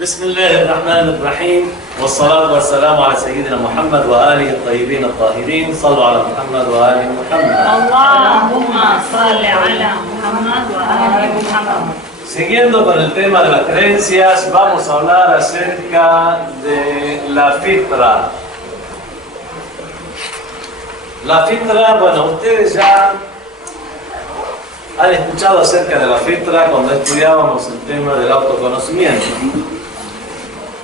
بسم الله الرحمن الرحيم والصلاة والسلام على سيدنا محمد وآله الطيبين الطاهرين. صلوا على محمد وآل محمد. اللهم صل على محمد وآل محمد. Siguiendo con el tema de las creencias, vamos a hablar acerca de la fitra. La fitra, bueno, ustedes ya han escuchado acerca de la fitra cuando estudiábamos el tema del autoconocimiento.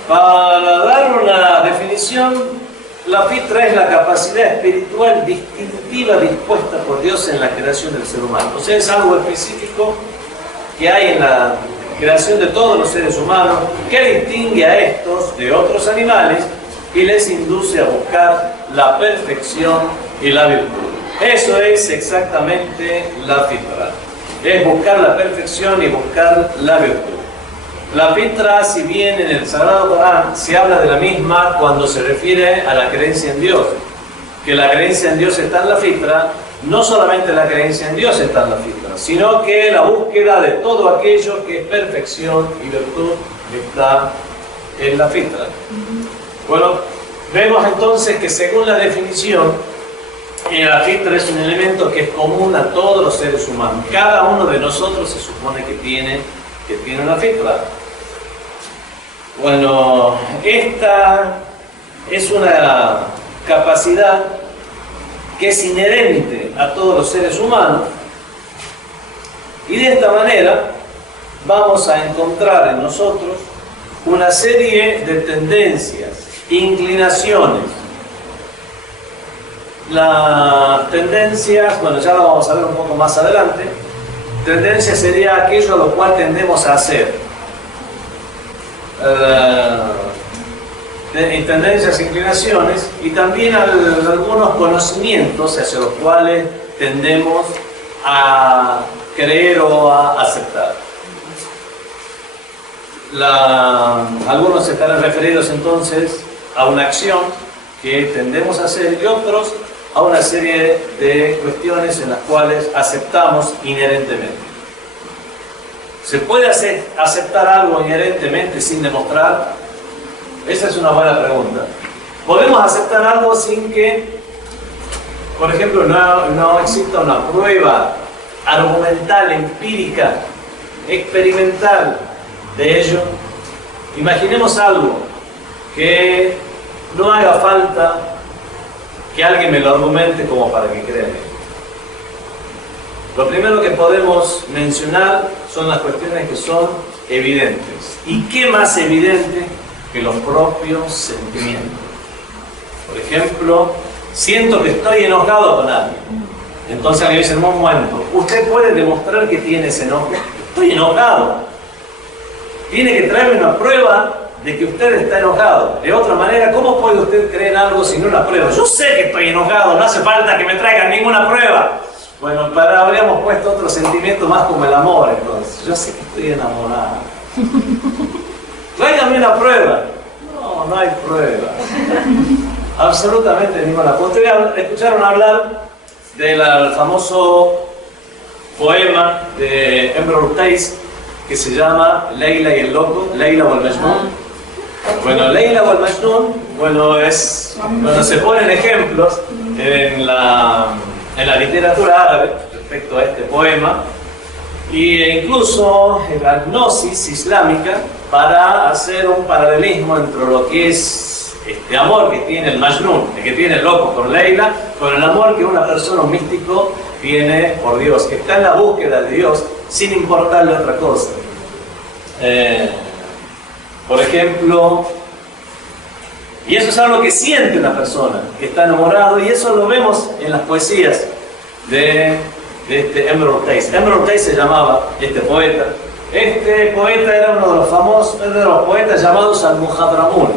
Para dar una definición, la fitra es la capacidad espiritual distintiva dispuesta por Dios en la creación del ser humano. O sea, es algo específico que hay en la creación de todos los seres humanos que distingue a estos de otros animales y les induce a buscar la perfección y la virtud. Eso es exactamente la fitra. Es buscar la perfección y buscar la virtud. La fitra, si bien en el Sagrado Corán se habla de la misma cuando se refiere a la creencia en Dios, que la creencia en Dios está en la fitra, no solamente la creencia en Dios está en la fitra, sino que la búsqueda de todo aquello que es perfección y virtud está en la fitra. Bueno, vemos entonces que según la definición, la fitra es un elemento que es común a todos los seres humanos. Cada uno de nosotros se supone que tiene una fitra. Bueno, esta es una capacidad que es inherente a todos los seres humanos y de esta manera vamos a encontrar en nosotros una serie de tendencias, inclinaciones. Las tendencias, bueno, ya lo vamos a ver un poco más adelante. Tendencia sería aquello a lo cual tendemos a hacer. Tendencias, inclinaciones y también algunos conocimientos hacia los cuales tendemos a creer o a aceptar. Algunos estarán referidos entonces a una acción que tendemos a hacer y otros a una serie de cuestiones en las cuales aceptamos inherentemente. ¿Se puede aceptar algo inherentemente sin demostrar? Esa es una buena pregunta. ¿Podemos aceptar algo sin que, por ejemplo, no exista una prueba argumental, empírica, experimental de ello? Imaginemos algo que no haga falta que alguien me lo argumente como para que crea en ello. Lo primero que podemos mencionar son las cuestiones que son evidentes. ¿Y qué más evidente que los propios sentimientos? Por ejemplo, siento que estoy enojado con alguien. Entonces alguien dice, en un momento, ¿usted puede demostrar que tiene ese enojo? Estoy enojado. Tiene que traerme una prueba de que usted está enojado. De otra manera, ¿cómo puede usted creer algo sin una prueba? Yo sé que estoy enojado, no hace falta que me traigan ninguna prueba. Bueno, habríamos puesto otro sentimiento más como el amor, entonces. Yo sé que estoy enamorado. Tráigame una prueba. No hay prueba. Absolutamente ninguna. Ustedes escucharon hablar del famoso poema de Imrul Qais que se llama Leila y el loco, Leila o el Majnun. Bueno, Leila o el Majnun, bueno, se ponen ejemplos en la literatura árabe respecto a este poema e incluso en la gnosis islámica para hacer un paralelismo entre lo que es este amor que tiene el Majnun, que tiene el loco por Leila, con el amor que una persona, un místico, tiene por Dios, que está en la búsqueda de Dios sin importarle otra cosa. Por ejemplo, y eso es algo que siente una persona que está enamorado, y eso lo vemos en las poesías de este Imrul Qais. Imrul Qais se llamaba este poeta. Este poeta era uno de los famosos, de los poetas llamados al-Muhadramun.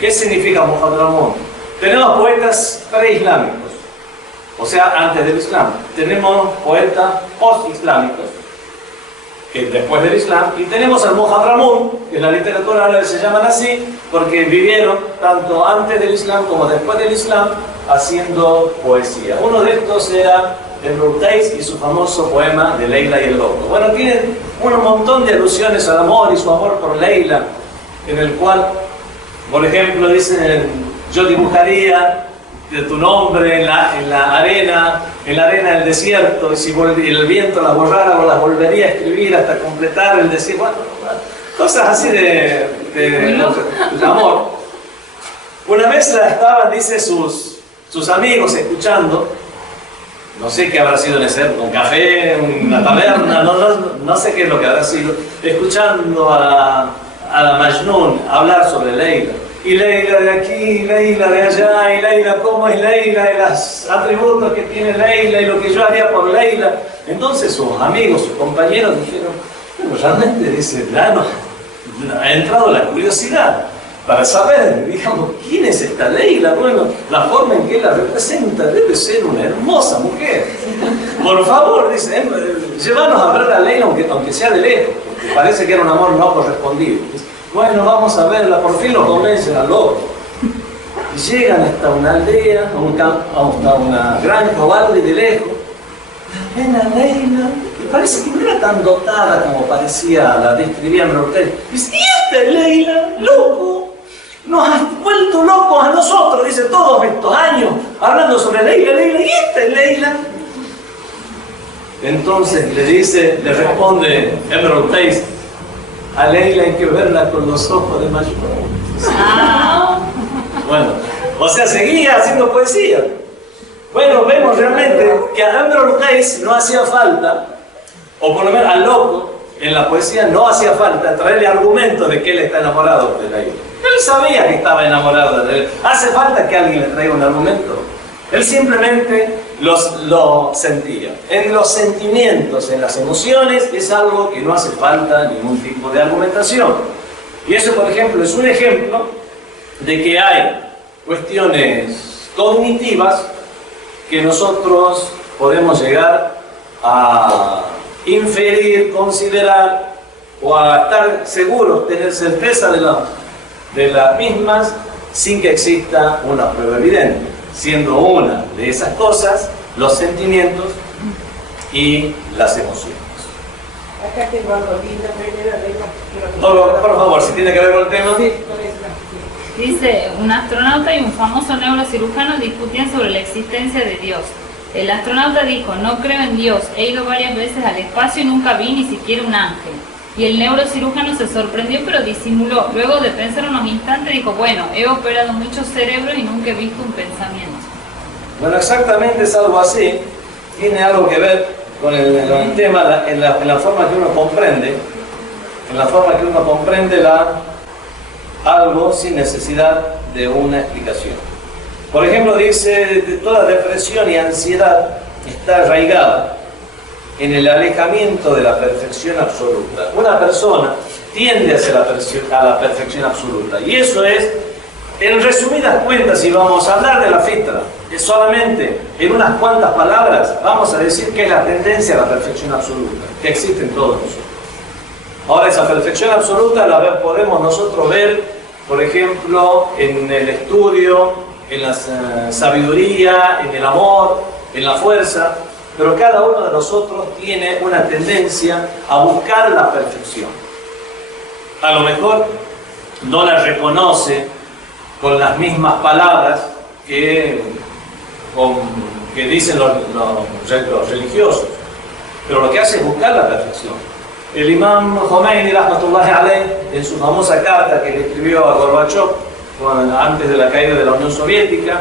¿Qué significa Muhadramun? Tenemos poetas preislámicos, o sea, antes del Islam. Tenemos poetas post-islámicos, que después del Islam, y tenemos al Muhadramun, que en la literatura árabe se llaman así, porque vivieron tanto antes del Islam como después del Islam haciendo poesía. Uno de estos era Imrul Qais y su famoso poema de Leila y el loco. Bueno, tienen un montón de alusiones al amor y su amor por Leila. en el cual, por ejemplo, dicen, yo dibujaría tu nombre en la arena del desierto, y si el viento la borrara, o las volvería a escribir hasta completar el desierto. Bueno, cosas así de amor. Una vez estaban, dice, sus amigos escuchando, no sé qué habrá sido en ese, un café, una taberna, no sé qué es lo que habrá sido, escuchando a la Majnun hablar sobre Leila. Y Leila de aquí, Leila de allá, y Leila cómo es Leila, y los atributos que tiene Leila, y lo que yo haría por Leila. Entonces sus amigos, sus compañeros dijeron, bueno, realmente, dice, ha entrado la curiosidad para saber, digamos, quién es esta Leila. Bueno, la forma en que la representa debe ser una hermosa mujer. Por favor, dice, llévanos a ver a Leila, aunque sea de lejos, porque parece que era un amor no correspondido. Bueno, vamos a verla, por fin lo convencen al loco. Y llegan hasta una aldea, hasta una granja o algo de lejos. Ven a Leila, y parece que no era tan dotada como parecía, la describían los hoteles. Dice, ¿y esta es Leila? ¡Loco! Nos has vuelto locos a nosotros, dice, todos estos años hablando sobre Leila, ¿y esta es Leila? Entonces le responde Emerald Tace, a Leila hay que verla con los ojos de Majnun. Bueno, o sea, seguía haciendo poesía. Bueno, vemos realmente que a Emerald Tace no hacía falta, o por lo menos al loco, en la poesía no hacía falta traerle argumentos de que él está enamorado de Leila. Él sabía que estaba enamorado de él. ¿Hace falta que alguien le traiga un argumento? Él simplemente lo sentía. En los sentimientos, en las emociones, es algo que no hace falta ningún tipo de argumentación. Y eso, por ejemplo, es un ejemplo de que hay cuestiones cognitivas que nosotros podemos llegar a inferir, considerar o a estar seguros, tener certeza de las mismas sin que exista una prueba evidente, siendo una de esas cosas los sentimientos y las emociones. Acá tengo algo lindo, Por favor, si tiene que ver con el tema. Dice, un astronauta y un famoso neurocirujano discutían sobre la existencia de Dios. El astronauta dijo, no creo en Dios, he ido varias veces al espacio y nunca vi ni siquiera un ángel. Y el neurocirujano se sorprendió pero disimuló. Luego de pensar unos instantes dijo, bueno, he operado muchos cerebros y nunca he visto un pensamiento. Bueno, exactamente es algo así. Tiene algo que ver con el tema, en la forma que uno comprende, algo sin necesidad de una explicación. Por ejemplo, dice, toda depresión y ansiedad está arraigada en el alejamiento de la perfección absoluta. Una persona tiende hacia la perfección absoluta. Y eso es, en resumidas cuentas, si vamos a hablar de la fitra, es solamente en unas cuantas palabras, vamos a decir que es la tendencia a la perfección absoluta, que existe en todos nosotros. Ahora, esa perfección absoluta la podemos nosotros ver, por ejemplo, en el estudio, en la sabiduría, en el amor, en la fuerza, pero cada uno de nosotros tiene una tendencia a buscar la perfección. A lo mejor no la reconoce con las mismas palabras que dicen los religiosos, pero lo que hace es buscar la perfección. El imam Khomeini, rahmatullahi alayh, en su famosa carta que le escribió a Gorbachev antes de la caída de la Unión Soviética,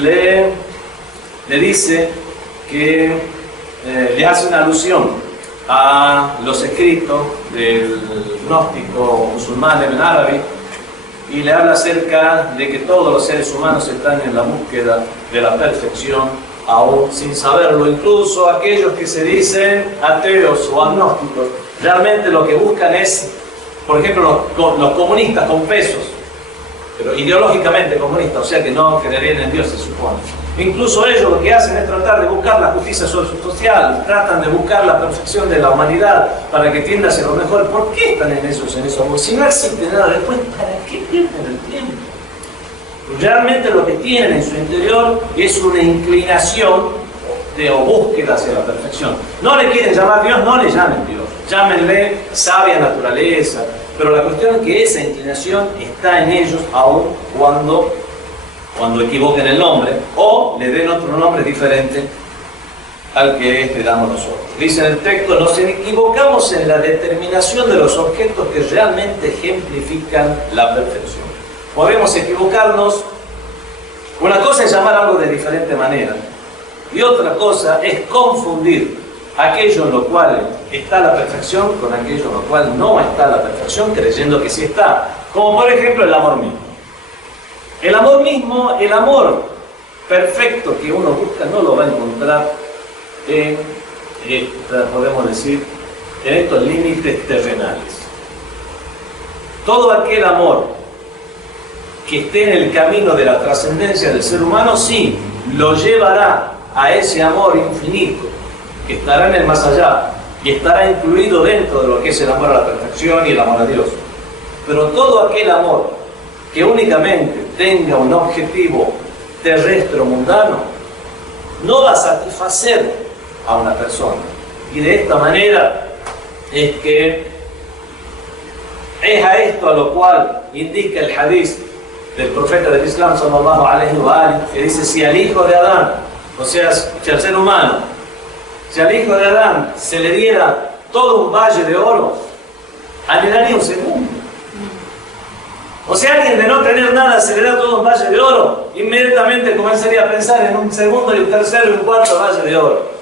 le dice que le hace una alusión a los escritos del gnóstico musulmán Ibn Arabi y le habla acerca de que todos los seres humanos están en la búsqueda de la perfección aún sin saberlo, incluso aquellos que se dicen ateos o agnósticos realmente lo que buscan es, por ejemplo, los comunistas con pesos, pero ideológicamente comunistas, o sea que no creerían en Dios, se supone. Incluso ellos lo que hacen es tratar de buscar la justicia social, tratan de buscar la perfección de la humanidad para que tienda hacia lo mejor. ¿Por qué están en eso? Si no existe nada después, ¿para qué pierden el tiempo? Realmente lo que tienen en su interior es una inclinación o búsqueda hacia la perfección. No le quieren llamar Dios, no le llamen Dios. Llámenle sabia naturaleza, pero la cuestión es que esa inclinación está en ellos aun cuando equivoquen el nombre o le den otro nombre diferente al que le damos nosotros. Dice en el texto, nos equivocamos en la determinación de los objetos que realmente ejemplifican la perfección. Podemos equivocarnos, una cosa es llamar algo de diferente manera y otra cosa es confundir aquello en lo cual está la perfección con aquello en lo cual no está la perfección, creyendo que sí está. Como por ejemplo el amor mismo. El amor mismo, el amor perfecto que uno busca, no lo va a encontrar en, podemos decir, en estos límites terrenales. Todo aquel amor que esté en el camino de la trascendencia del ser humano, sí, lo llevará a ese amor infinito, que estará en el más allá y estará incluido dentro de lo que es el amor a la perfección y el amor a Dios. Pero todo aquel amor que únicamente tenga un objetivo terrestre o mundano, no va a satisfacer a una persona. Y de esta manera es que es a esto a lo cual indica el hadith del profeta del Islam, sallallahu alaihi wa alihi, que dice: si al hijo de Adán, o sea, si al ser humano, si al hijo de Adán se le diera todo un valle de oro, anhelaría un segundo. O sea, alguien de no tener nada se le da todo un valle de oro, inmediatamente comenzaría a pensar en un segundo y un tercero y un cuarto valle de oro.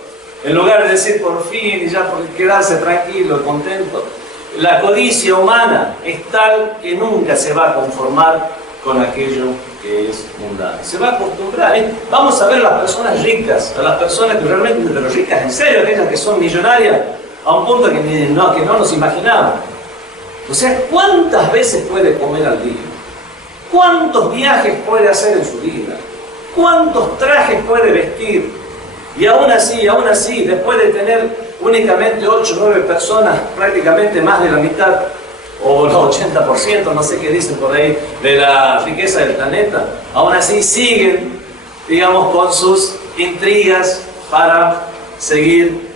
En lugar de decir por fin y ya por quedarse tranquilo, contento. La codicia humana es tal que nunca se va a conformar con aquello que es mundano. Se va a acostumbrar. Vamos a ver a las personas ricas, a las personas que realmente, pero ricas en serio, aquellas que son millonarias, a un punto que no nos imaginamos. O sea, ¿cuántas veces puede comer al día? ¿Cuántos viajes puede hacer en su vida? ¿Cuántos trajes puede vestir? Y aún así, después de tener únicamente 8 o 9 personas, prácticamente más de la mitad, o el 80%, no sé qué dicen por ahí, de la riqueza del planeta, aún así siguen, digamos, con sus intrigas para seguir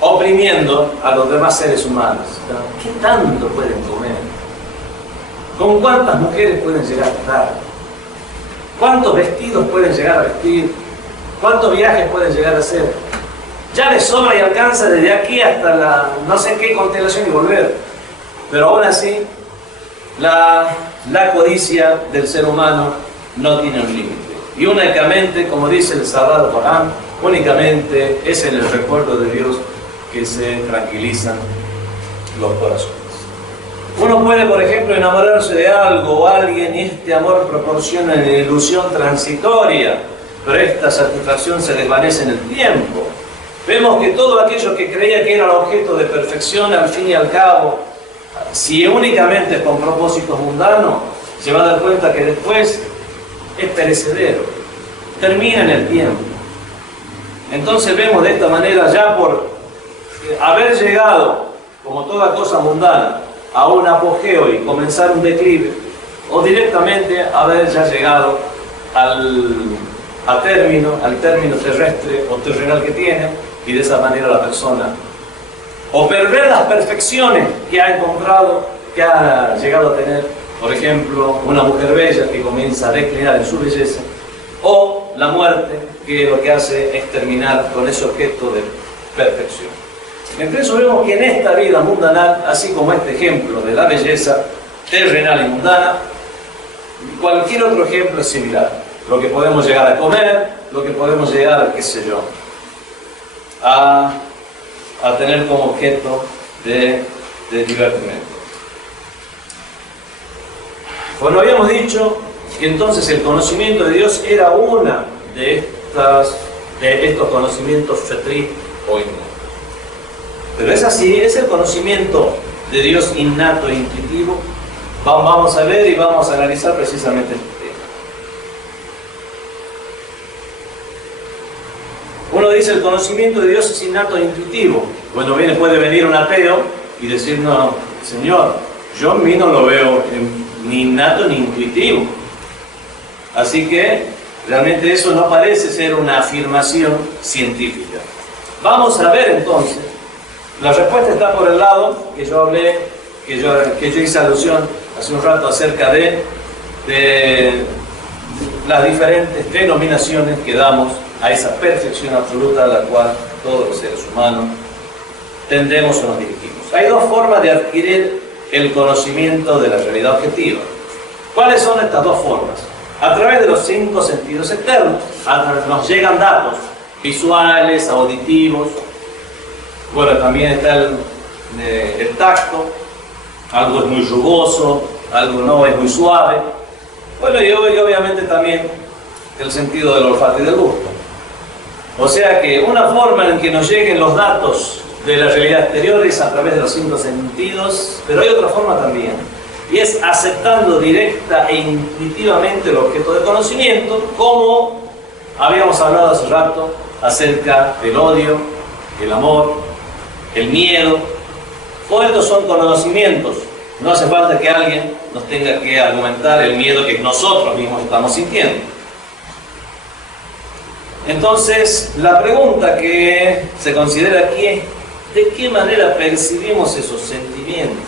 oprimiendo a los demás seres humanos. ¿Qué tanto pueden comer? ¿Con cuántas mujeres pueden llegar a estar? ¿Cuántos vestidos pueden llegar a vestir? ¿Cuántos viajes pueden llegar a hacer? Ya les sobra y alcanza desde aquí hasta la no sé qué constelación y volver. Pero aún así, la codicia del ser humano no tiene un límite. Y únicamente, como dice el Sagrado Corán, únicamente es en el recuerdo de Dios que se tranquilizan los corazones. Uno puede, por ejemplo, enamorarse de algo o alguien y este amor proporciona una ilusión transitoria, pero esta satisfacción se desvanece en el tiempo. Vemos que todo aquello que creía que era el objeto de perfección, al fin y al cabo, si únicamente es con propósitos mundanos, se va a dar cuenta que después es perecedero, termina en el tiempo. Entonces vemos de esta manera, ya por haber llegado, como toda cosa mundana, a un apogeo y comenzar un declive, o directamente haber ya llegado al término terrestre o terrenal que tiene, y de esa manera la persona o perder las perfecciones que ha encontrado, que ha llegado a tener, por ejemplo, una mujer bella que comienza a declinar en su belleza, o la muerte, que lo que hace es terminar con ese objeto de perfección. Entre eso vemos que en esta vida mundanal, así como este ejemplo de la belleza terrenal y mundana, cualquier otro ejemplo es similar. Lo que podemos llegar a comer, lo que podemos llegar, qué sé yo, a tener como objeto de divertimento. Bueno, habíamos dicho que entonces el conocimiento de Dios era una de estos conocimientos fetrí o innato. Pero es así, es el conocimiento de Dios innato e intuitivo. Vamos a ver y vamos a analizar precisamente este tema. Uno dice el conocimiento de Dios es innato e intuitivo. Bueno, puede venir un ateo y decir, no, Señor, yo en mí no lo veo ni innato ni intuitivo. Así que realmente eso no parece ser una afirmación científica. Vamos a ver entonces. La respuesta está por el lado que yo hablé, que yo hice alusión hace un rato acerca de las diferentes denominaciones que damos a esa perfección absoluta a la cual todos los seres humanos tendemos o nos dirigimos. Hay dos formas de adquirir el conocimiento de la realidad objetiva. ¿Cuáles son estas dos formas? A través de los 5 sentidos externos. Nos llegan datos visuales, auditivos. Bueno, también está el tacto. Algo es muy rugoso, algo no es muy suave. Bueno, y obviamente también el sentido del olfato y del gusto. O sea que una forma en que nos lleguen los datos de la realidad exterior es a través de los 5 sentidos, pero hay otra forma también, y es aceptando directa e intuitivamente el objeto de conocimiento, como habíamos hablado hace rato acerca del odio, el amor, el miedo. Todos estos son conocimientos. No hace falta que alguien nos tenga que argumentar el miedo que nosotros mismos estamos sintiendo. Entonces, la pregunta que se considera aquí es: ¿de qué manera percibimos esos sentimientos?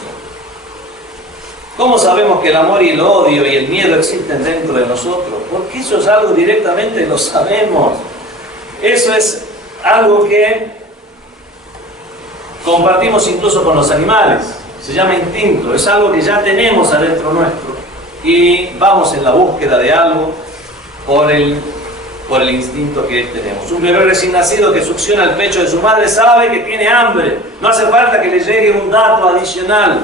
¿Cómo sabemos que el amor y el odio y el miedo existen dentro de nosotros? Porque eso es algo directamente lo sabemos. Eso es algo que compartimos incluso con los animales. Se llama instinto. Es algo que ya tenemos adentro nuestro y vamos en la búsqueda de algo por el instinto que tenemos. Un bebé recién nacido que succiona el pecho de su madre sabe que tiene hambre. No hace falta que le llegue un dato adicional,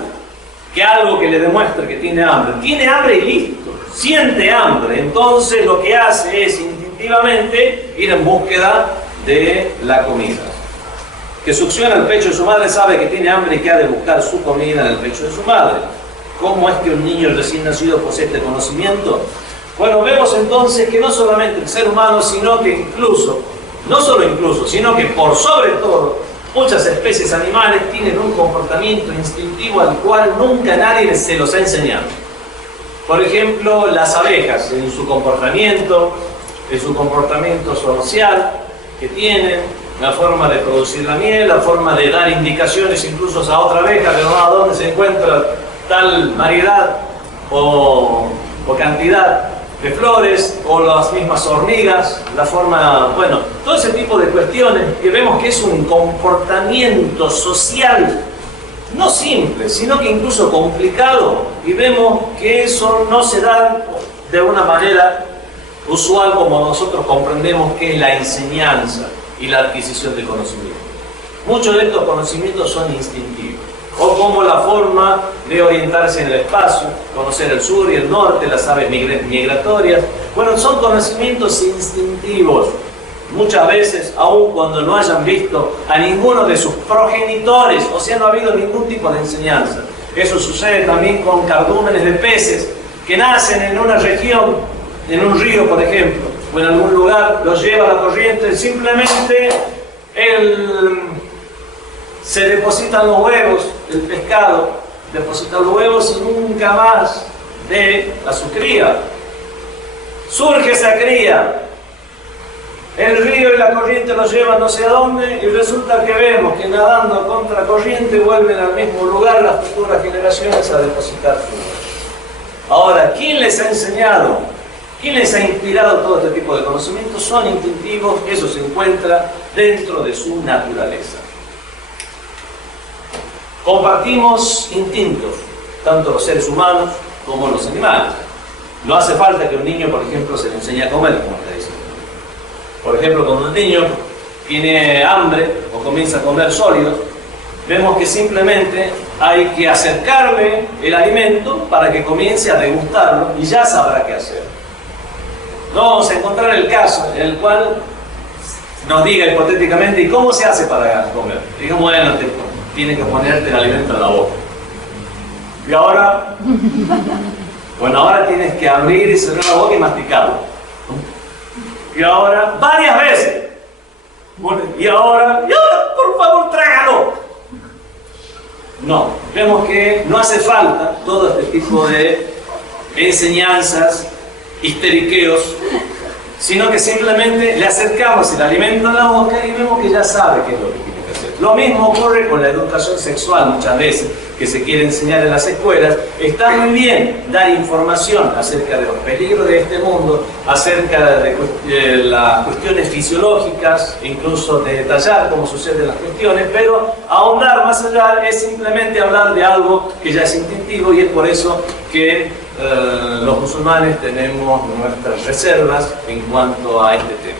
que algo que le demuestre que tiene hambre. Tiene hambre y listo. Siente hambre. Entonces lo que hace es instintivamente ir en búsqueda de la comida. Que succiona el pecho de su madre sabe que tiene hambre y que ha de buscar su comida en el pecho de su madre. ¿Cómo es que un niño recién nacido posee este conocimiento? Bueno, vemos entonces que no solamente el ser humano, sino que incluso, no solo incluso, sino que por sobre todo, muchas especies animales tienen un comportamiento instintivo al cual nunca nadie se los ha enseñado. Por ejemplo, las abejas, en su comportamiento social que tienen, la forma de producir la miel, la forma de dar indicaciones incluso a otra abeja de dónde se encuentra tal variedad o cantidad de flores, o las mismas hormigas, la forma, bueno, todo ese tipo de cuestiones que vemos que es un comportamiento social no simple, sino que incluso complicado, y vemos que eso no se da de una manera usual como nosotros comprendemos que es la enseñanza y la adquisición de conocimiento. Muchos de estos conocimientos son instintivos, o como la forma de orientarse en el espacio, conocer el sur y el norte, las aves migratorias. Bueno, son conocimientos instintivos. Muchas veces, aun cuando no hayan visto a ninguno de sus progenitores, o sea, no ha habido ningún tipo de enseñanza. Eso sucede también con cardúmenes de peces que nacen en una región, en un río, por ejemplo, o en algún lugar, los lleva la corriente, simplemente se depositan los huevos, el pescado deposita los huevos y nunca más ve a su cría. Surge esa cría, el río y la corriente los llevan no sé a dónde, y resulta que vemos que nadando a contracorriente vuelven al mismo lugar las futuras generaciones a depositar su huevo. Ahora, ¿quién les ha enseñado? ¿Quién les ha inspirado todo este tipo de conocimientos? Son instintivos, eso se encuentra dentro de su naturaleza. Compartimos instintos, tanto los seres humanos como los animales. No hace falta que un niño, por ejemplo, se le enseñe a comer, como te dice. Por ejemplo, cuando un niño tiene hambre o comienza a comer sólidos, vemos que simplemente hay que acercarle el alimento para que comience a degustarlo y ya sabrá qué hacer. No vamos a encontrar el caso en el cual nos diga hipotéticamente: ¿y cómo se hace para comer? Digamos, bueno, tiene que ponerte el alimento en la boca. Y ahora, bueno, ahora tienes que abrir y cerrar la boca y masticarlo. Y ahora, varias veces. Bueno, y ahora, por favor, trágalo. No, vemos que no hace falta todo este tipo de enseñanzas, histeriqueos, sino que simplemente le acercamos el alimento en la boca y vemos que ya sabe qué es lo que tiene que hacer. Lo mismo ocurre con la educación sexual muchas veces, que se quiere enseñar en las escuelas. Está muy bien dar información acerca de los peligros de este mundo, acerca de las cuestiones fisiológicas, incluso de detallar cómo suceden las cuestiones, pero ahondar más allá es simplemente hablar de algo que ya es instintivo, y es por eso que los musulmanes tenemos nuestras reservas en cuanto a este tema.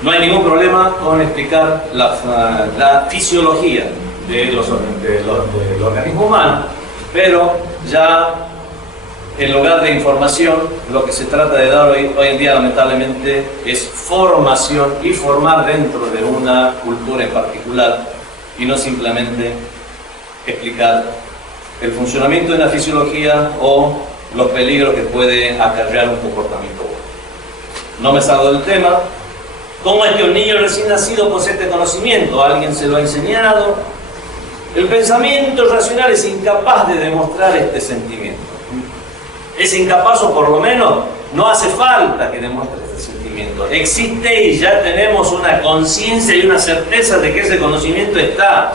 No hay ningún problema con explicar la fisiología del organismo humano, pero ya en lugar de información, lo que se trata de dar hoy en día lamentablemente es formación, y formar dentro de una cultura en particular, y no simplemente explicar el funcionamiento de la fisiología o los peligros que puede acarrear un comportamiento bueno. No me salgo del tema. ¿Cómo es que un niño recién nacido posee este conocimiento? ¿Alguien se lo ha enseñado? El pensamiento racional es incapaz de demostrar este sentimiento. Es incapaz, o por lo menos no hace falta que demuestre este sentimiento. Existe y ya tenemos una conciencia y una certeza de que ese conocimiento está.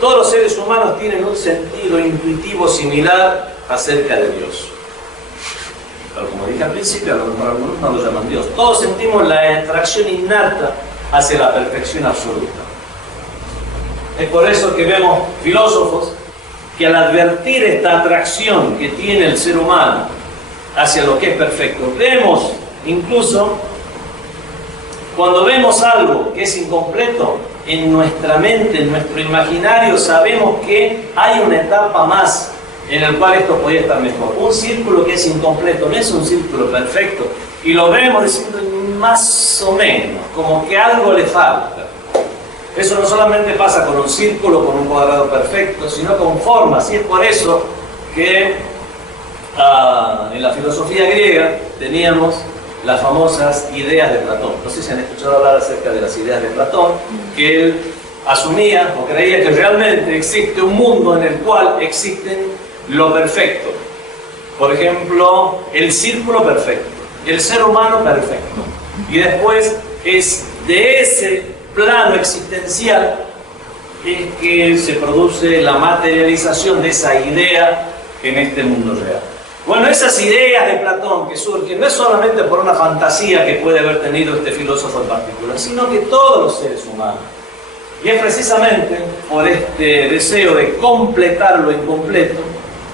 Todos los seres humanos tienen un sentido intuitivo similar acerca de Dios. Pero como dije al principio, a lo mejor algunos no lo llaman Dios. Todos sentimos la atracción innata hacia la perfección absoluta. Es por eso que vemos filósofos que al advertir esta atracción que tiene el ser humano hacia lo que es perfecto, vemos incluso cuando vemos algo que es incompleto, en nuestra mente, en nuestro imaginario, sabemos que hay una etapa más en el cual esto podría estar mejor. Un círculo que es incompleto, no es un círculo perfecto, y lo vemos diciendo más o menos, como que algo le falta. Eso no solamente pasa con un círculo, con un cuadrado perfecto, sino con formas, y es por eso que en la filosofía griega teníamos las famosas ideas de Platón. No sé si han escuchado hablar acerca de las ideas de Platón, que él asumía o creía que realmente existe un mundo en el cual existen lo perfecto. Por ejemplo, el círculo perfecto, el ser humano perfecto. Y después es de ese plano existencial es que se produce la materialización de esa idea en este mundo real. Bueno, esas ideas de Platón que surgen no es solamente por una fantasía que puede haber tenido este filósofo en particular, sino que todos los seres humanos. Y es precisamente por este deseo de completar lo incompleto,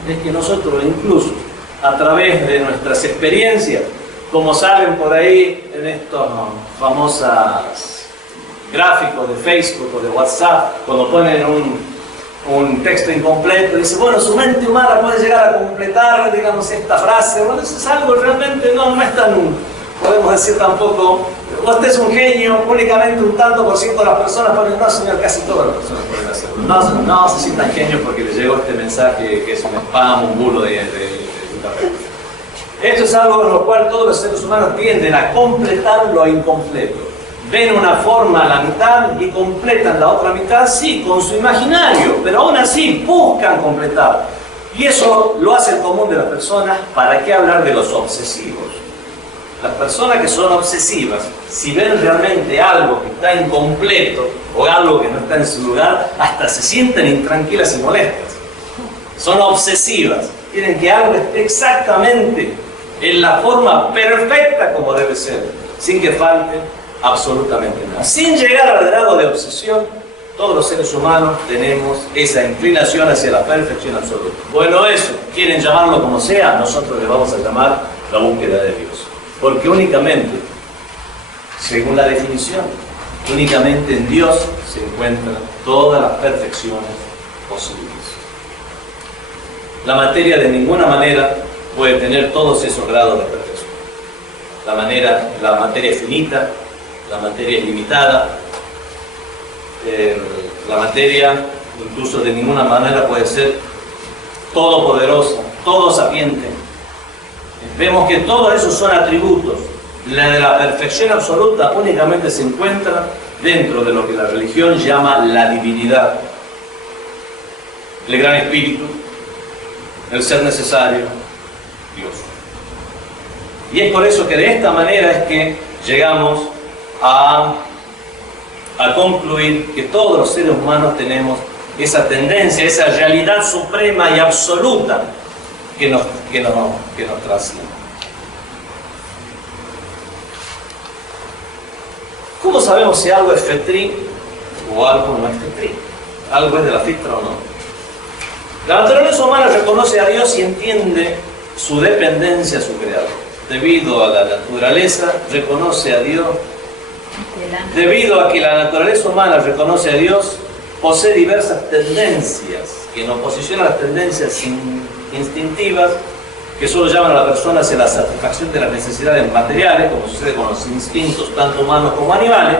es que nosotros incluso a través de nuestras experiencias, como salen por ahí en estos famosos gráficos de Facebook o de WhatsApp, cuando ponen un texto incompleto, dice, bueno, su mente humana puede llegar a completar, digamos, esta frase. Bueno, eso es algo realmente, no es tan, podemos decir tampoco, usted es un genio, únicamente un tanto por ciento de las personas pueden, no señor, casi todas las personas pueden hacerlo. No se sientan genios porque les llegó este mensaje que es un spam, un bulo de internet. Esto es algo en lo cual todos los seres humanos tienden a completar lo incompleto. Ven una forma a la mitad y completan la otra mitad, sí, con su imaginario, pero aún así buscan completar. Y eso lo hace el común de las personas. ¿Para qué hablar de los obsesivos? Las personas que son obsesivas, si ven realmente algo que está incompleto o algo que no está en su lugar, hasta se sienten intranquilas y molestas. Son obsesivas, quieren que algo esté exactamente en la forma perfecta como debe ser, sin que falte absolutamente nada. Sin llegar al grado de obsesión, todos los seres humanos tenemos esa inclinación hacia la perfección absoluta. Bueno, eso, quieren llamarlo como sea, nosotros le vamos a llamar la búsqueda de Dios. Porque únicamente, según la definición, únicamente en Dios se encuentran todas las perfecciones posibles. La materia de ninguna manera puede tener todos esos grados de perfección. La materia es finita, la materia es limitada, la materia incluso de ninguna manera puede ser todopoderosa, todo sapiente. Vemos que todos esos son atributos. La de la perfección absoluta únicamente se encuentra dentro de lo que la religión llama la divinidad, el gran espíritu, el ser necesario, Dios. Y es por eso que de esta manera es que llegamos a a concluir que todos los seres humanos tenemos esa tendencia, esa realidad suprema y absoluta que nos trasciende. ¿Cómo sabemos si algo es fetrí o algo no es fetrí? ¿Algo es de la fitra o no? La naturaleza humana reconoce a Dios y entiende su dependencia a su creador. Debido a la naturaleza, reconoce a Dios. Debido a que la naturaleza humana reconoce a Dios, posee diversas tendencias, que en oposición a las tendencias instintivas, que solo llaman a la persona hacia la satisfacción de las necesidades materiales, como sucede con los instintos tanto humanos como animales,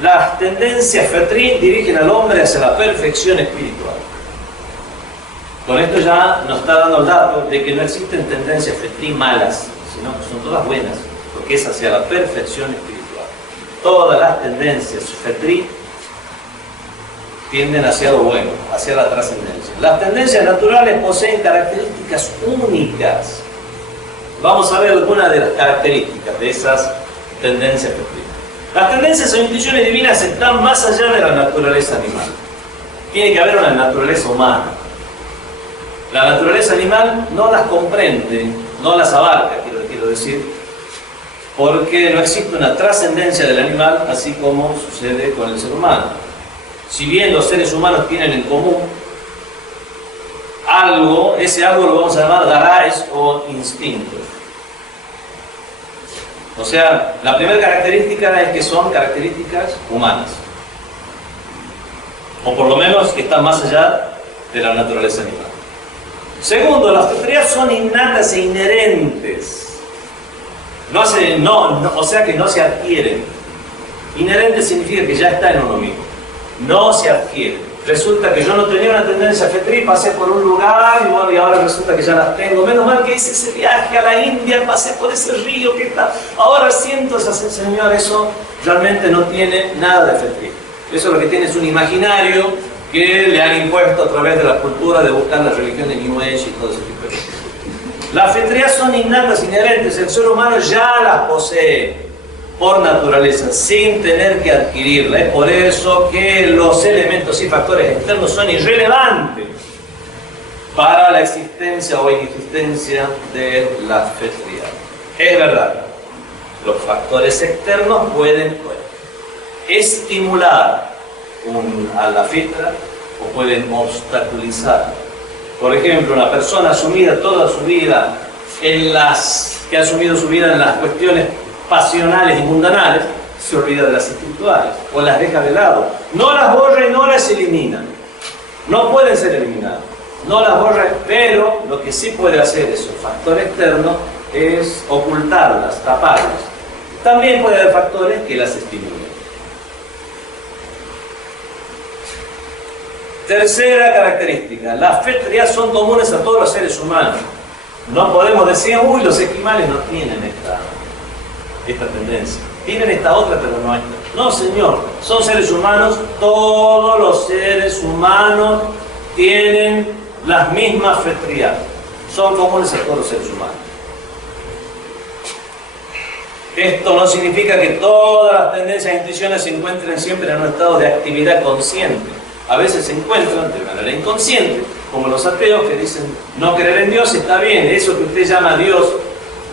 las tendencias fetrí dirigen al hombre hacia la perfección espiritual. Con esto ya nos está dando el dato de que no existen tendencias fetrí malas, sino que son todas buenas, porque es hacia la perfección espiritual. Todas las tendencias fetrí tienden hacia lo bueno, hacia la trascendencia. Las tendencias naturales poseen características únicas. Vamos a ver algunas de las características de esas tendencias fetrí. Las tendencias o intuiciones divinas están más allá de la naturaleza animal. Tiene que haber una naturaleza humana. La naturaleza animal no las comprende, no las abarca, quiero decir, porque no existe una trascendencia del animal, así como sucede con el ser humano. Si bien los seres humanos tienen en común algo, ese algo lo vamos a llamar daraes o instintos. O sea, la primera característica es que son características humanas, o por lo menos que están más allá de la naturaleza animal. Segundo, las fetrías son innatas e inherentes. O sea que no se adquieren. Inherente significa que ya está en uno mismo. No se adquiere. Resulta que yo no tenía una tendencia fetrí, pasé por un lugar y bueno, y ahora resulta que ya las tengo. Menos mal que hice ese viaje a la India, pasé por ese río que está. Ahora siento esa sensación. Señor, eso realmente no tiene nada de fetrí. Eso lo que tiene es un imaginario que le han impuesto a través de la cultura de buscar la religión de New Age y todo ese tipo de cosas. Las fetrías son innatas, inherentes. El ser humano ya las posee por naturaleza, sin tener que adquirirla. Es por eso que los elementos y factores externos son irrelevantes para la existencia o inexistencia de la fetría. Es verdad, los factores externos pueden estimular a la fitra o pueden obstaculizar. Por ejemplo, una persona sumida toda su vida que ha asumido su vida en las cuestiones pasionales y mundanales, se olvida de las espirituales o las deja de lado. No las borra y no las elimina. No pueden ser eliminadas. No las borra, pero lo que sí puede hacer ese factor externo es ocultarlas, taparlas. También puede haber factores que las estimulen. Tercera característica, las fetrías son comunes a todos los seres humanos. No podemos decir, uy, los esquimales no tienen esta tendencia. Tienen esta otra, pero no esta. No, señor, son seres humanos, todos los seres humanos tienen las mismas fetrías. Son comunes a todos los seres humanos. Esto no significa que todas las tendencias e intuiciones se encuentren siempre en un estado de actividad consciente. A veces se encuentran de manera inconsciente, como los ateos que dicen no creer en Dios está bien, eso que usted llama Dios,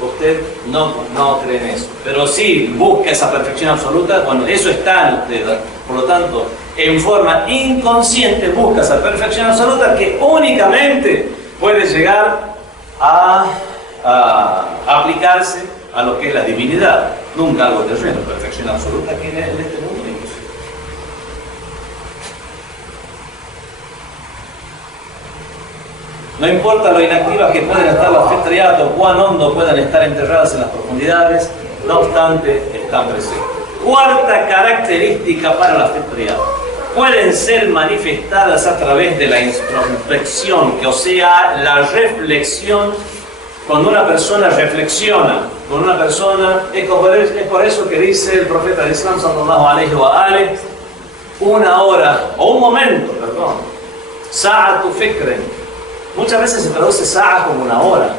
usted no cree en eso. Pero sí busca esa perfección absoluta, bueno, eso está en usted. Por lo tanto, en forma inconsciente busca esa perfección absoluta que únicamente puede llegar a aplicarse a lo que es la divinidad. Nunca algo terreno, perfección absoluta que en este mundo. No importa lo inactivas que pueden estar las fetrías o cuán hondo puedan estar enterradas en las profundidades, no obstante, están presentes. Cuarta característica para las fetrías. Pueden ser manifestadas a través de la introspección, o sea, la reflexión. Cuando una persona reflexiona, cuando una persona, es por eso que dice el profeta del Islam, sallallahu alaihi wa alihi, una hora, o un momento, perdón, sa'atu fikren. Muchas veces se traduce sa'a como una hora.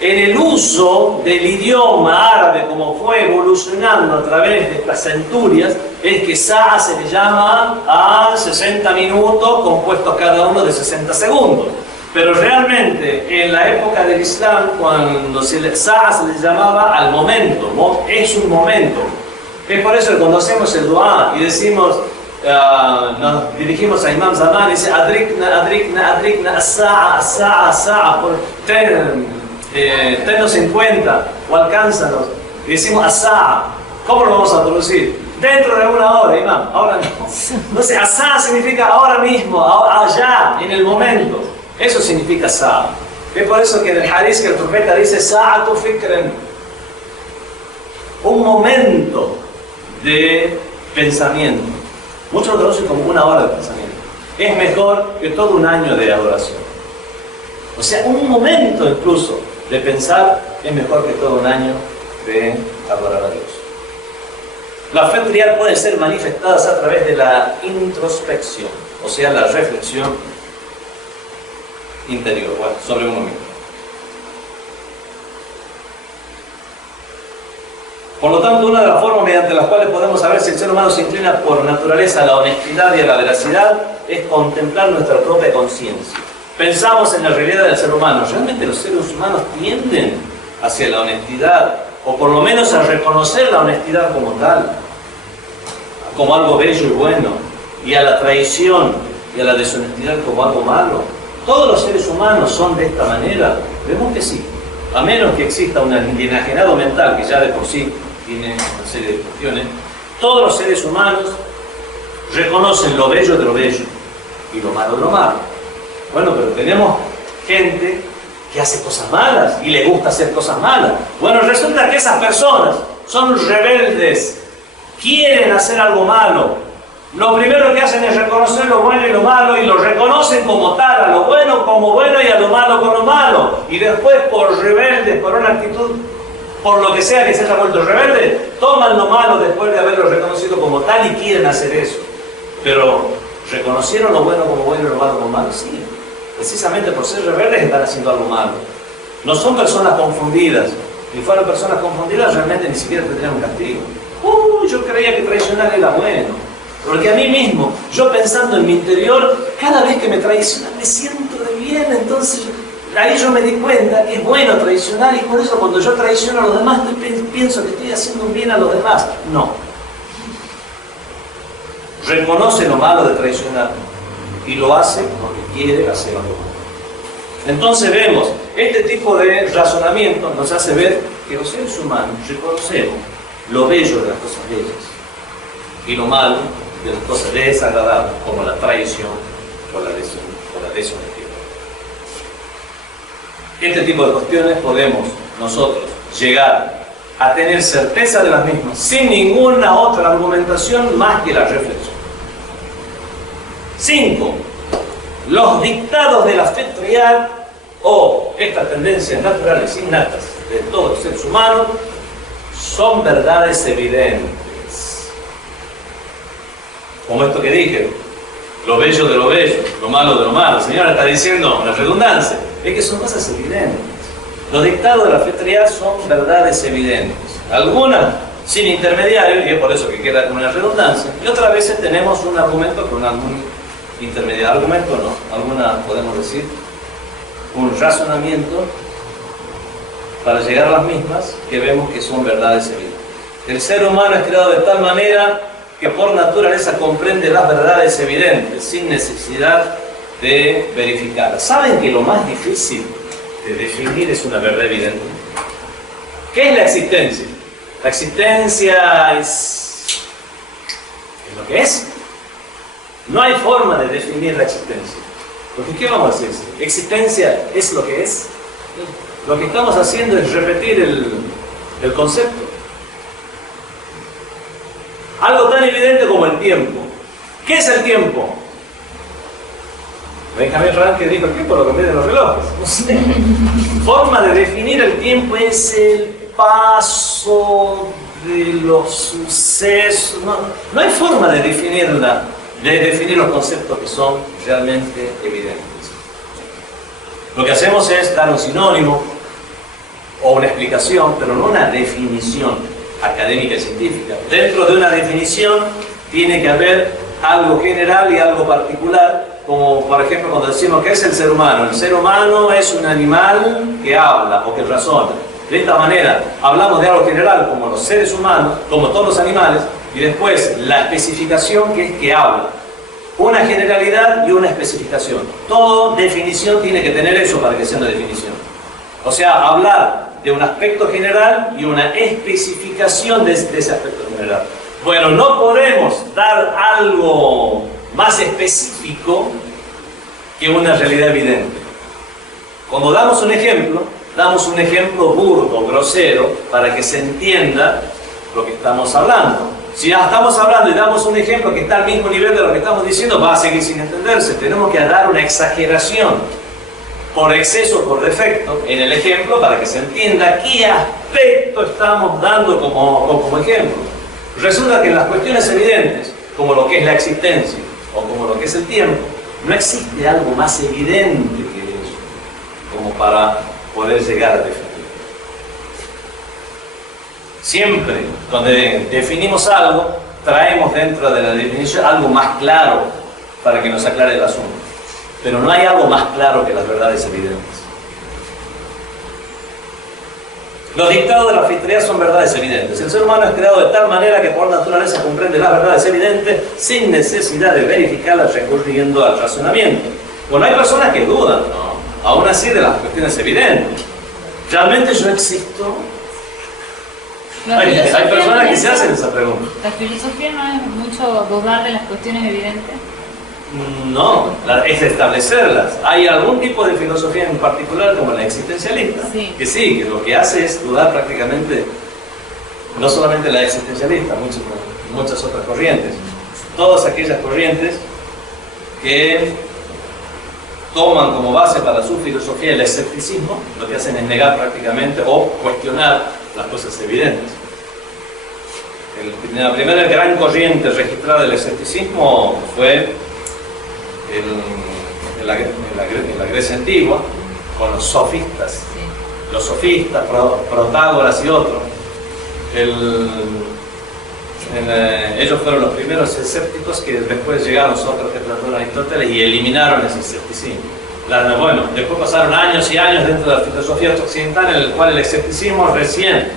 En el uso del idioma árabe, como fue evolucionando a través de estas centurias, es que sa'a se le llama a 60 minutos compuestos cada uno de 60 segundos. Pero realmente en la época del Islam, cuando sa'a se le llamaba al momento, es un momento. Es por eso que cuando hacemos el dua y decimos, nos dirigimos a Imam Zaman y dice adrikna, adrikna, adrikna, as-sa'a, as-sa'a, as-sa'a, tennos en cuenta o alcánzanos. Y decimos as-sa'a. ¿Cómo lo vamos a traducir? Dentro de una hora, Imam, ahora no. Entonces, as-sa'a significa ahora mismo, allá, en el momento. Eso significa sa'a. Es por eso que en el hadith que el profeta dice sa'atu fikren, un momento de pensamiento. Muchos lo traducen como una hora de pensamiento. Es mejor que todo un año de adoración. O sea, un momento incluso de pensar es mejor que todo un año de adorar a Dios. La fe trial puede ser manifestadas a través de la introspección, o sea, la reflexión interior, bueno, sobre uno mismo. Por lo tanto, una de las formas mediante las cuales podemos saber si el ser humano se inclina por naturaleza a la honestidad y a la veracidad es contemplar nuestra propia conciencia. Pensamos en la realidad del ser humano. ¿Realmente los seres humanos tienden hacia la honestidad? O por lo menos a reconocer la honestidad como tal, como algo bello y bueno, y a la traición y a la deshonestidad como algo malo. ¿Todos los seres humanos son de esta manera? Vemos que sí. A menos que exista un enajenado mental, que ya de por sí tiene una serie de cuestiones, todos los seres humanos reconocen lo bello de lo bello y lo malo de lo malo. Bueno, pero tenemos gente que hace cosas malas y le gusta hacer cosas malas. Bueno, resulta que esas personas son rebeldes, quieren hacer algo malo. Lo primero que hacen es reconocer lo bueno y lo malo y lo reconocen como tal, a lo bueno como bueno y a lo malo como malo. Y después, por rebeldes, por una actitud, por lo que sea que se haya vuelto rebelde, toman lo malo después de haberlo reconocido como tal y quieren hacer eso. Pero, ¿reconocieron lo bueno como bueno y lo malo como malo? Sí. Precisamente por ser rebeldes están haciendo algo malo. No son personas confundidas. Si fueran personas confundidas, realmente ni siquiera tendrían un castigo. Yo creía que traicionar era bueno. Porque a mí mismo, yo pensando en mi interior, cada vez que me traicionan me siento de bien. Entonces, ahí yo me di cuenta que es bueno traicionar. Y por eso cuando yo traiciono a los demás, pienso que estoy haciendo un bien a los demás. No. Reconoce lo malo de traicionar. Y lo hace porque quiere hacer algo malo. Entonces vemos, este tipo de razonamiento nos hace ver que los seres humanos reconocemos lo bello de las cosas bellas y lo malo de las cosas desagradables, como la traición o la deshonestidad. Este tipo de cuestiones podemos nosotros llegar a tener certeza de las mismas sin ninguna otra argumentación más que la reflexión. 5. Los dictados de la fe trial o estas tendencias naturales innatas de todos los seres humanos son verdades evidentes. Como esto que dije, lo bello de lo bello, lo malo de lo malo. El Señor está diciendo una redundancia, es que son cosas evidentes. Los dictados de la fe trial son verdades evidentes. Algunas sin intermediario, y es por eso que queda como una redundancia, y otras veces tenemos un argumento con algún intermediario. Argumento no, alguna podemos decir un razonamiento para llegar a las mismas que vemos que son verdades evidentes. El ser humano es creado de tal manera que por naturaleza comprende las verdades evidentes sin necesidad de verificarlas. ¿Saben que lo más difícil de definir es una verdad evidente? ¿Qué es la existencia? La existencia es lo que es. No hay forma de definir la existencia. Porque ¿qué vamos a decir? Existencia es lo que es. Lo que estamos haciendo es repetir el concepto. Algo tan evidente como el tiempo. ¿Qué es el tiempo? Benjamin Franklin dijo el tiempo lo que miden los relojes. No sé. Forma de definir el tiempo es el paso de los sucesos. No hay forma de definirla, de definir los conceptos que son realmente evidentes. Lo que hacemos es dar un sinónimo o una explicación, pero no una definición académica y científica. Dentro de una definición Tiene que haber algo general y algo particular, como por ejemplo cuando decimos que es el ser humano. El ser humano es un animal que habla o que razona. De esta manera hablamos de algo general como los seres humanos, como todos los animales, y después la especificación que es que habla. Una generalidad y una especificación. Toda definición tiene que tener eso para que sea una definición. O sea, hablar de un aspecto general y una especificación de ese aspecto general. Bueno, no podemos dar algo más específico que una realidad evidente. Cuando damos un ejemplo burdo, grosero, para que se entienda lo que estamos hablando. Si ya estamos hablando y damos un ejemplo que está al mismo nivel de lo que estamos diciendo, va a seguir sin entenderse. Tenemos que dar una exageración, por exceso, por defecto, en el ejemplo para que se entienda qué aspecto estamos dando como ejemplo. Resulta que en las cuestiones evidentes, como lo que es la existencia o como lo que es el tiempo, no existe algo más evidente que eso, como para poder llegar a definir. Siempre, cuando definimos algo, traemos dentro de la definición algo más claro para que nos aclare el asunto. Pero no hay algo más claro que las verdades evidentes. Los dictados de la fitría son verdades evidentes. El ser humano es creado de tal manera que por naturaleza comprende las verdades evidentes sin necesidad de verificarlas recurriendo al razonamiento. Bueno, hay personas que dudan, ¿no? Aún así, de las cuestiones evidentes. ¿Realmente yo existo? Hay personas que se hacen esa pregunta. ¿La filosofía no es mucho dudar de las cuestiones evidentes? No, es establecerlas. Hay algún tipo de filosofía en particular, como la existencialista, sí, que lo que hace es dudar prácticamente, no solamente la existencialista, muchas otras corrientes. Todas aquellas corrientes que toman como base para su filosofía el escepticismo, lo que hacen es negar prácticamente o cuestionar las cosas evidentes. La primera gran corriente registrada del escepticismo fue en la Grecia antigua, con los sofistas. Sí. Los sofistas, Protágoras y otros. Ellos fueron los primeros escépticos que después llegaron Sócrates, Platón, Aristóteles y eliminaron ese escepticismo. Bueno, después pasaron años y años dentro de la filosofía occidental en el cual el escepticismo recién,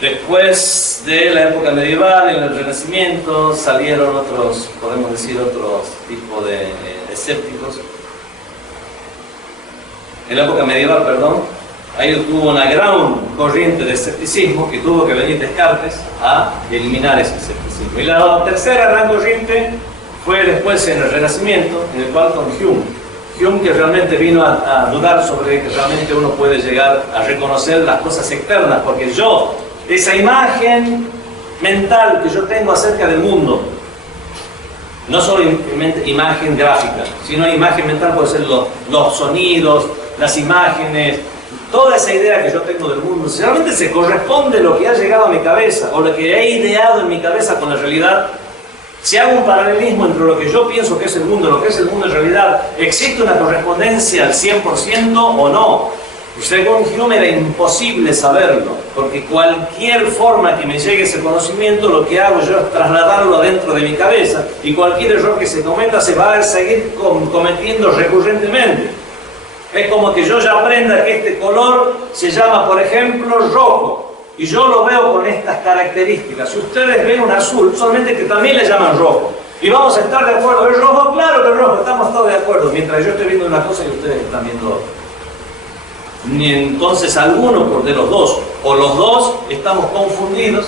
después de la época medieval, en el Renacimiento, salieron otros, podemos decir, otros tipos de escépticos. En la época medieval, ahí hubo una gran corriente de escepticismo que tuvo que venir Descartes a eliminar ese escepticismo. Y la tercera gran corriente fue después en el Renacimiento, en el cual con Hume, que realmente vino a dudar sobre que realmente uno puede llegar a reconocer las cosas externas, porque esa imagen mental que yo tengo acerca del mundo, no solo imagen gráfica, sino imagen mental, puede ser los sonidos, las imágenes, toda esa idea que yo tengo del mundo, si realmente se corresponde lo que ha llegado a mi cabeza o lo que he ideado en mi cabeza con la realidad, si hago un paralelismo entre lo que yo pienso que es el mundo y lo que es el mundo en realidad, ¿existe una correspondencia al 100% o no? Según Hume era imposible saberlo, porque cualquier forma que me llegue ese conocimiento, lo que hago yo es trasladarlo adentro de mi cabeza, y cualquier error que se cometa se va a seguir cometiendo recurrentemente. Es como que yo ya aprenda que este color se llama, por ejemplo, rojo, y yo lo veo con estas características. Si ustedes ven un azul, solamente que también le llaman rojo, y vamos a estar de acuerdo, ¿es rojo? Claro que es rojo, estamos todos de acuerdo, mientras yo estoy viendo una cosa y ustedes están viendo otra. Ni entonces alguno de los dos, o los dos, estamos confundidos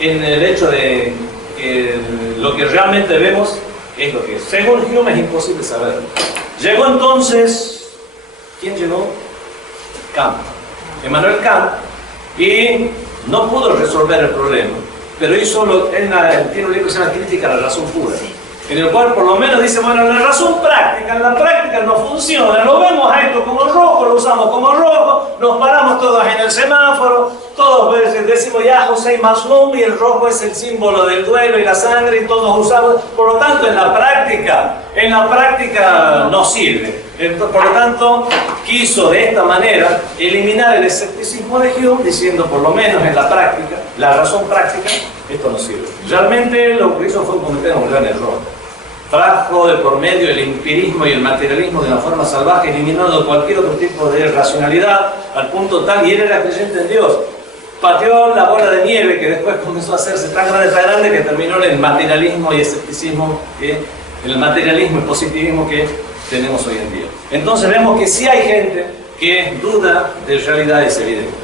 en el hecho de que lo que realmente vemos es lo que es. Según Hume es imposible saberlo. Llegó entonces, ¿quién llegó? Kant, Immanuel Kant, y no pudo resolver el problema, pero él tiene un libro que se llama Crítica a la razón pura, en el cual por lo menos dice, bueno, la razón práctica, en la práctica no funciona, lo vemos a esto como rojo, lo usamos como rojo, nos paramos todos en el semáforo, todos decimos ya José Maslum, y el rojo es el símbolo del duelo y la sangre, y todos usamos, por lo tanto en la práctica no sirve. Por lo tanto, quiso de esta manera eliminar el escepticismo de Hume, diciendo por lo menos en la práctica, la razón práctica esto no sirve. Realmente lo que hizo fue cometer un gran error. Trajo de por medio el empirismo y el materialismo de una forma salvaje, eliminando cualquier otro tipo de racionalidad, al punto tal, y él era creyente en Dios. Pateó la bola de nieve que después comenzó a hacerse tan grande que terminó en el materialismo y escepticismo, en el materialismo y positivismo que tenemos hoy en día. Entonces vemos que sí hay gente que duda de realidades evidentes.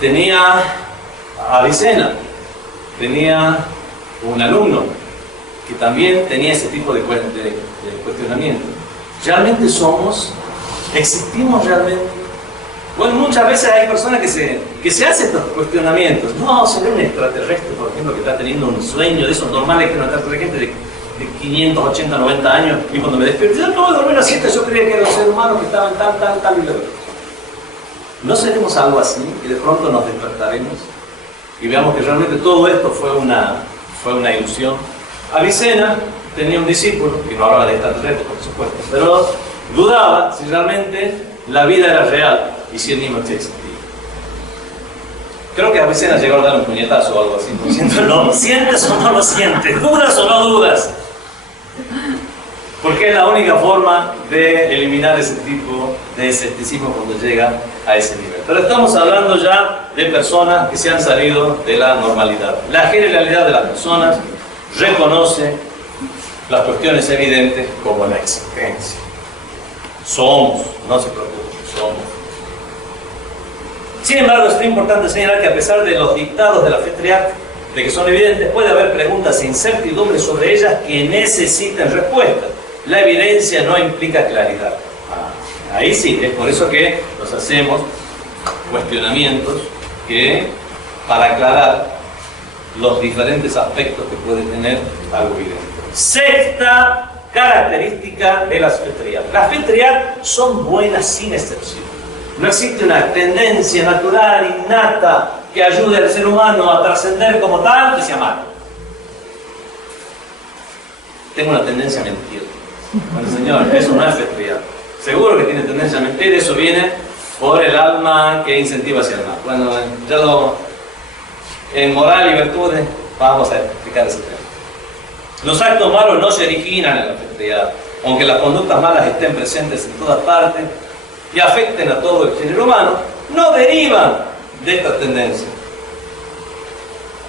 Tenía a Avicena, tenía un alumno que también tenía ese tipo de cuestionamiento. ¿Realmente somos? ¿Existimos realmente? Bueno, muchas veces hay personas que se hacen estos cuestionamientos. No, se ve un extraterrestre, por ejemplo, que está teniendo un sueño de esos normales que no está gente de 500, 80, 90 años, y cuando me despierto, yo acabo de dormir a las 7, yo creía que era un ser humano que estaba en tal y tal. ¿No seremos algo así? Y de pronto nos despertaremos y veamos que realmente todo esto fue una ilusión. Avicena tenía un discípulo, que no hablaba de extraterrestres, por supuesto, pero dudaba si realmente la vida era real y si el mismo existía. Creo que Avicena llegó a dar un puñetazo o algo así, diciendo, ¿lo sientes o no lo sientes? ¿Dudas o no dudas? Porque es la única forma de eliminar ese tipo de escepticismo cuando llega a ese nivel. Pero estamos hablando ya de personas que se han salido de la normalidad. La generalidad de las personas reconoce las cuestiones evidentes como la existencia. Somos, no se preocupen, somos. Sin embargo, es muy importante señalar que a pesar de los dictados de la fe triac, de que son evidentes, puede haber preguntas e incertidumbres sobre ellas que necesitan respuesta. La evidencia no implica claridad. Ahí sí, es por eso que nos hacemos cuestionamientos para aclarar los diferentes aspectos que puede tener algo evidente. Sexta característica de las fe triac. Las fe triac son buenas sin excepción. No existe una tendencia natural, innata, que ayude al ser humano a trascender como tal, que sea malo. Tengo una tendencia a mentir. Bueno, señor, eso no es fe triac. Seguro que tiene tendencia a mentir, eso viene por el alma que incentiva hacia el mal. Bueno, en moral y virtudes vamos a explicar ese tema. Los actos malos no se originan en la fe triac, aunque las conductas malas estén presentes en todas partes y afecten a todo el género humano, no derivan de esta tendencia.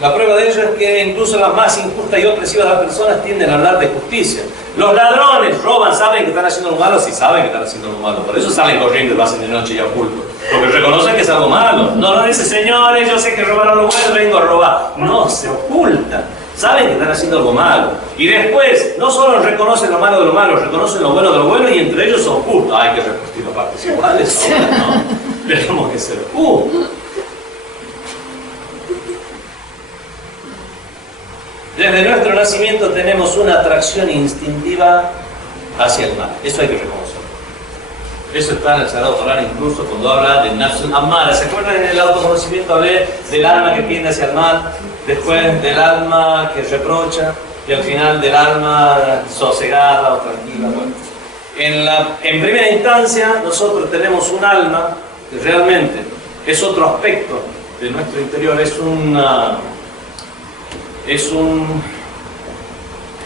La prueba de ello es que incluso las más injustas y opresivas de las personas tienden a hablar de justicia. Los ladrones roban, saben que están haciendo lo malo, sí saben que están haciendo lo malo, por eso salen corriendo y lo hacen de noche y oculto, porque reconocen que es algo malo. No dice, señores, yo sé que robaron lo bueno, vengo a robar. No, se ocultan. Saben que están haciendo algo malo. Y después, no solo reconocen lo malo de lo malo, reconocen lo bueno de lo bueno y entre ellos son justos. Hay que repartir las partes iguales, ahora no. Tenemos que ser justos. Desde nuestro nacimiento tenemos una atracción instintiva hacia el mal. Eso hay que reconocer. Eso está en el Sagrado Corán, incluso cuando habla de Nafsul Ammara. ¿Se acuerdan? En el autoconocimiento hablé del alma que tiende hacia el mal, después del alma que reprocha y al final del alma sosegada o tranquila. Bueno, en primera instancia nosotros tenemos un alma que realmente es otro aspecto de nuestro interior, es un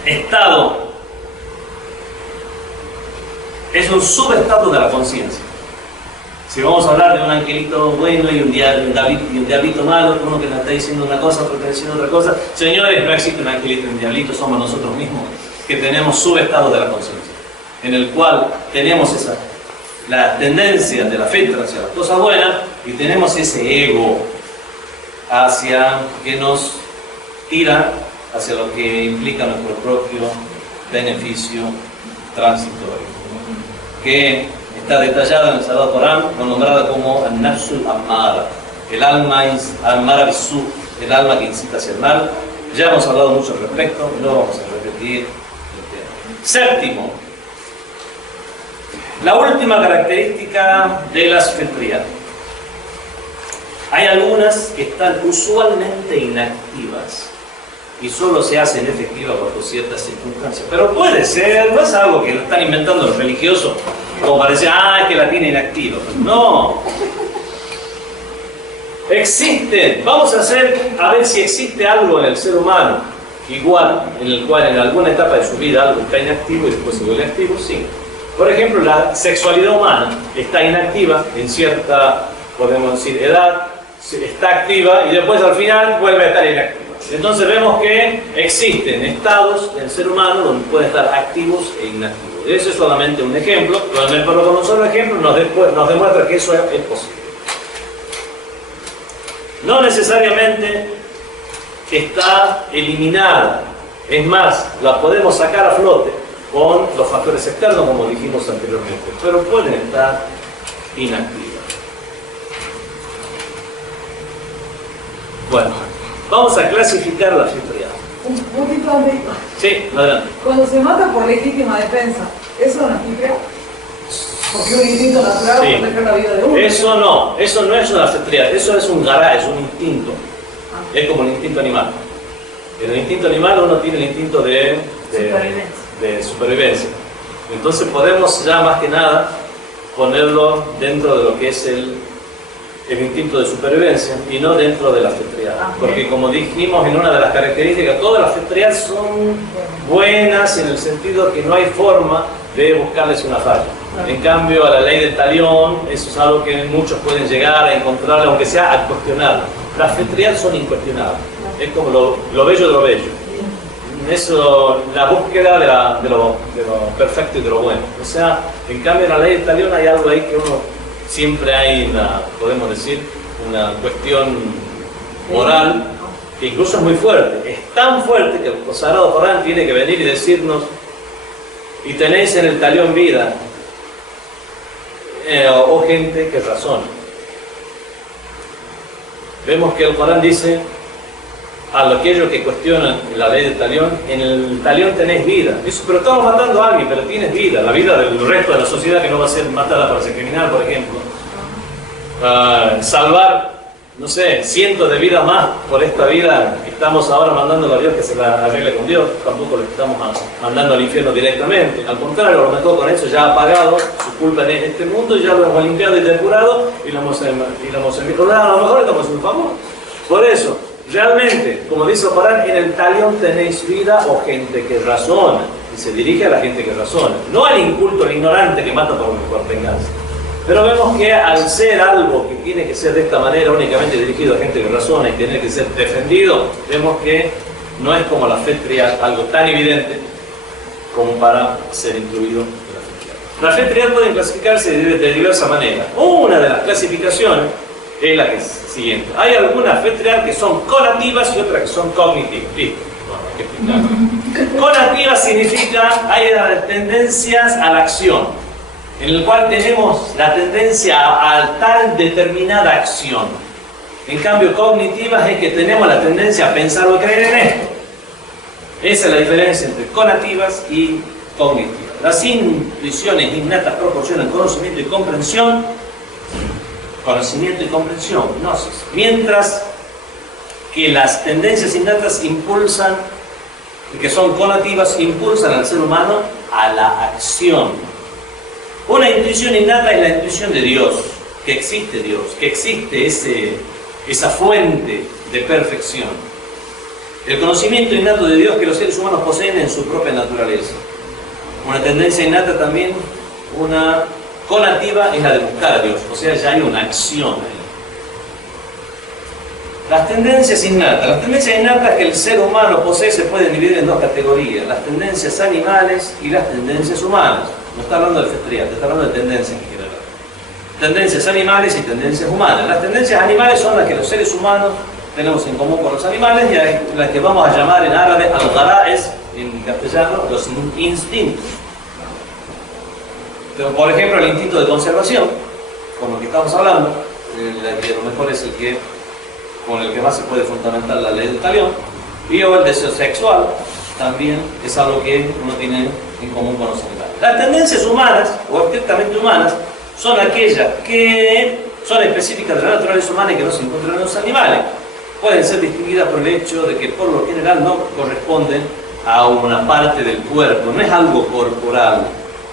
estado, es un subestado de la conciencia. Si vamos a hablar de un angelito bueno y un diablito malo, uno que nos está diciendo una cosa, otro que está diciendo otra cosa, señores, no existe un angelito y un diablito, somos nosotros mismos que tenemos subestado de la conciencia, en el cual tenemos la tendencia de la fe hacia las cosas buenas y tenemos ese ego hacia que nos tira hacia lo que implica nuestro propio beneficio transitorio, que está detallada en el Sagrado Corán, nombrada como An-Nafsul Ammara, el alma Ammara Bisu, el alma que incita hacia el mal. Ya hemos hablado mucho al respecto, no vamos a repetir el tema. Séptimo, la última característica de las fe triac. Hay algunas que están usualmente inactivas y solo se hacen efectivas bajo ciertas circunstancias. Pero puede ser, no es algo que lo están inventando los religiosos, como para decir, es que la tiene inactiva. No. Existen, vamos a ver si existe algo en el ser humano igual, en el cual en alguna etapa de su vida algo está inactivo y después se vuelve activo, sí. Por ejemplo, la sexualidad humana está inactiva en cierta, podemos decir, edad, está activa y después al final vuelve a estar inactiva. Entonces vemos que existen estados del ser humano donde pueden estar activos e inactivos. Ese es solamente un ejemplo, pero con un solo ejemplo nos demuestra que eso es posible. No necesariamente está eliminada, es más, la podemos sacar a flote con los factores externos, como dijimos anteriormente, pero pueden estar inactivas. Bueno, vamos a clasificar la anfitrión. Un poquito antes. Sí, adelante. Cuando se mata por legítima defensa, ¿eso es una anfitria? Porque un instinto natural Sí. proteger la vida de uno. Eso no es una anfitrión, eso es un gará, es un instinto. Es como el instinto animal. En el instinto animal uno tiene el instinto de supervivencia. Entonces podemos ya más que nada ponerlo dentro de lo que es el instinto de supervivencia y no dentro de la fetread. Porque como dijimos en una de las características, todas las fetread son buenas en el sentido que no hay forma de buscarles una falla. En cambio, a la ley del talión, eso es algo que muchos pueden llegar a encontrar, aunque sea a cuestionarlo. Las fetread son incuestionables. Es como lo bello de lo bello. Eso, la búsqueda de lo perfecto y de lo bueno. O sea, en cambio, en la ley del talión hay algo ahí que uno siempre hay podemos decir, una cuestión moral que incluso es muy fuerte. Es tan fuerte que el Sagrado Corán tiene que venir y decirnos: y tenéis en el talión vida, o gente que razona. Vemos que el Corán dice a aquellos que cuestionan la ley del talión: en el talión tenéis vida. Eso, pero estamos matando a alguien, pero tienes vida. La vida del resto de la sociedad que no va a ser matada por ese criminal, por ejemplo. Salvar, no sé, cientos de vidas más por esta vida que estamos ahora mandando a Dios que se la arregle con Dios. Tampoco le estamos mandando al infierno directamente. Al contrario, a lo mejor con eso ya ha pagado su culpa en este mundo, ya lo hemos limpiado y depurado y lo hemos enviado. A lo mejor estamos en un favor. Por eso, realmente, como dice el Corán, en el talión tenéis vida o gente que razona. Y se dirige a la gente que razona, no al inculto, al ignorante que mata por venganza. Pero vemos que al ser algo que tiene que ser de esta manera, únicamente dirigido a gente que razona y tiene que ser defendido, vemos que no es como la fetread, algo tan evidente como para ser incluido en la fetread. La fetread puede clasificarse de diversas maneras. Una de las clasificaciones es la que es siguiente. Hay algunas fetread que son conativas y otras que son cognitivas. ¿Listo? Bueno, hay que explicarlo. Conativas significa hay tendencias a la acción, en el cual tenemos la tendencia a tal determinada acción. En cambio, cognitivas es que tenemos la tendencia a pensar o a creer en esto. Esa es la diferencia entre conativas y cognitivas. Las intuiciones innatas proporcionan conocimiento y comprensión, gnosis. Mientras que las tendencias innatas impulsan, que son conativas, impulsan al ser humano a la acción. Una intuición innata es la intuición de Dios, que existe Dios, que existe esa fuente de perfección. El conocimiento innato de Dios que los seres humanos poseen en su propia naturaleza. Una tendencia innata también, una conativa, es la de buscar a Dios, o sea, ya hay una acción ahí. Las tendencias innatas que el ser humano posee se pueden dividir en dos categorías: las tendencias animales y las tendencias humanas. No está hablando de fetread, está hablando de tendencias en general. Tendencias animales y tendencias humanas. Las tendencias animales son las que los seres humanos tenemos en común con los animales, y las que vamos a llamar en árabe al-ghara'is, en castellano, los instintos. Pero, por ejemplo, el instinto de conservación, con lo que estamos hablando, que a lo mejor es con el que más se puede fundamentar la ley del talión, y o el deseo sexual, también es algo que uno tiene en común con los animales. Las tendencias humanas, o estrictamente humanas, son aquellas que son específicas de la naturaleza humana y que no se encuentran en los animales. Pueden ser distinguidas por el hecho de que por lo general no corresponden a una parte del cuerpo, no es algo corporal,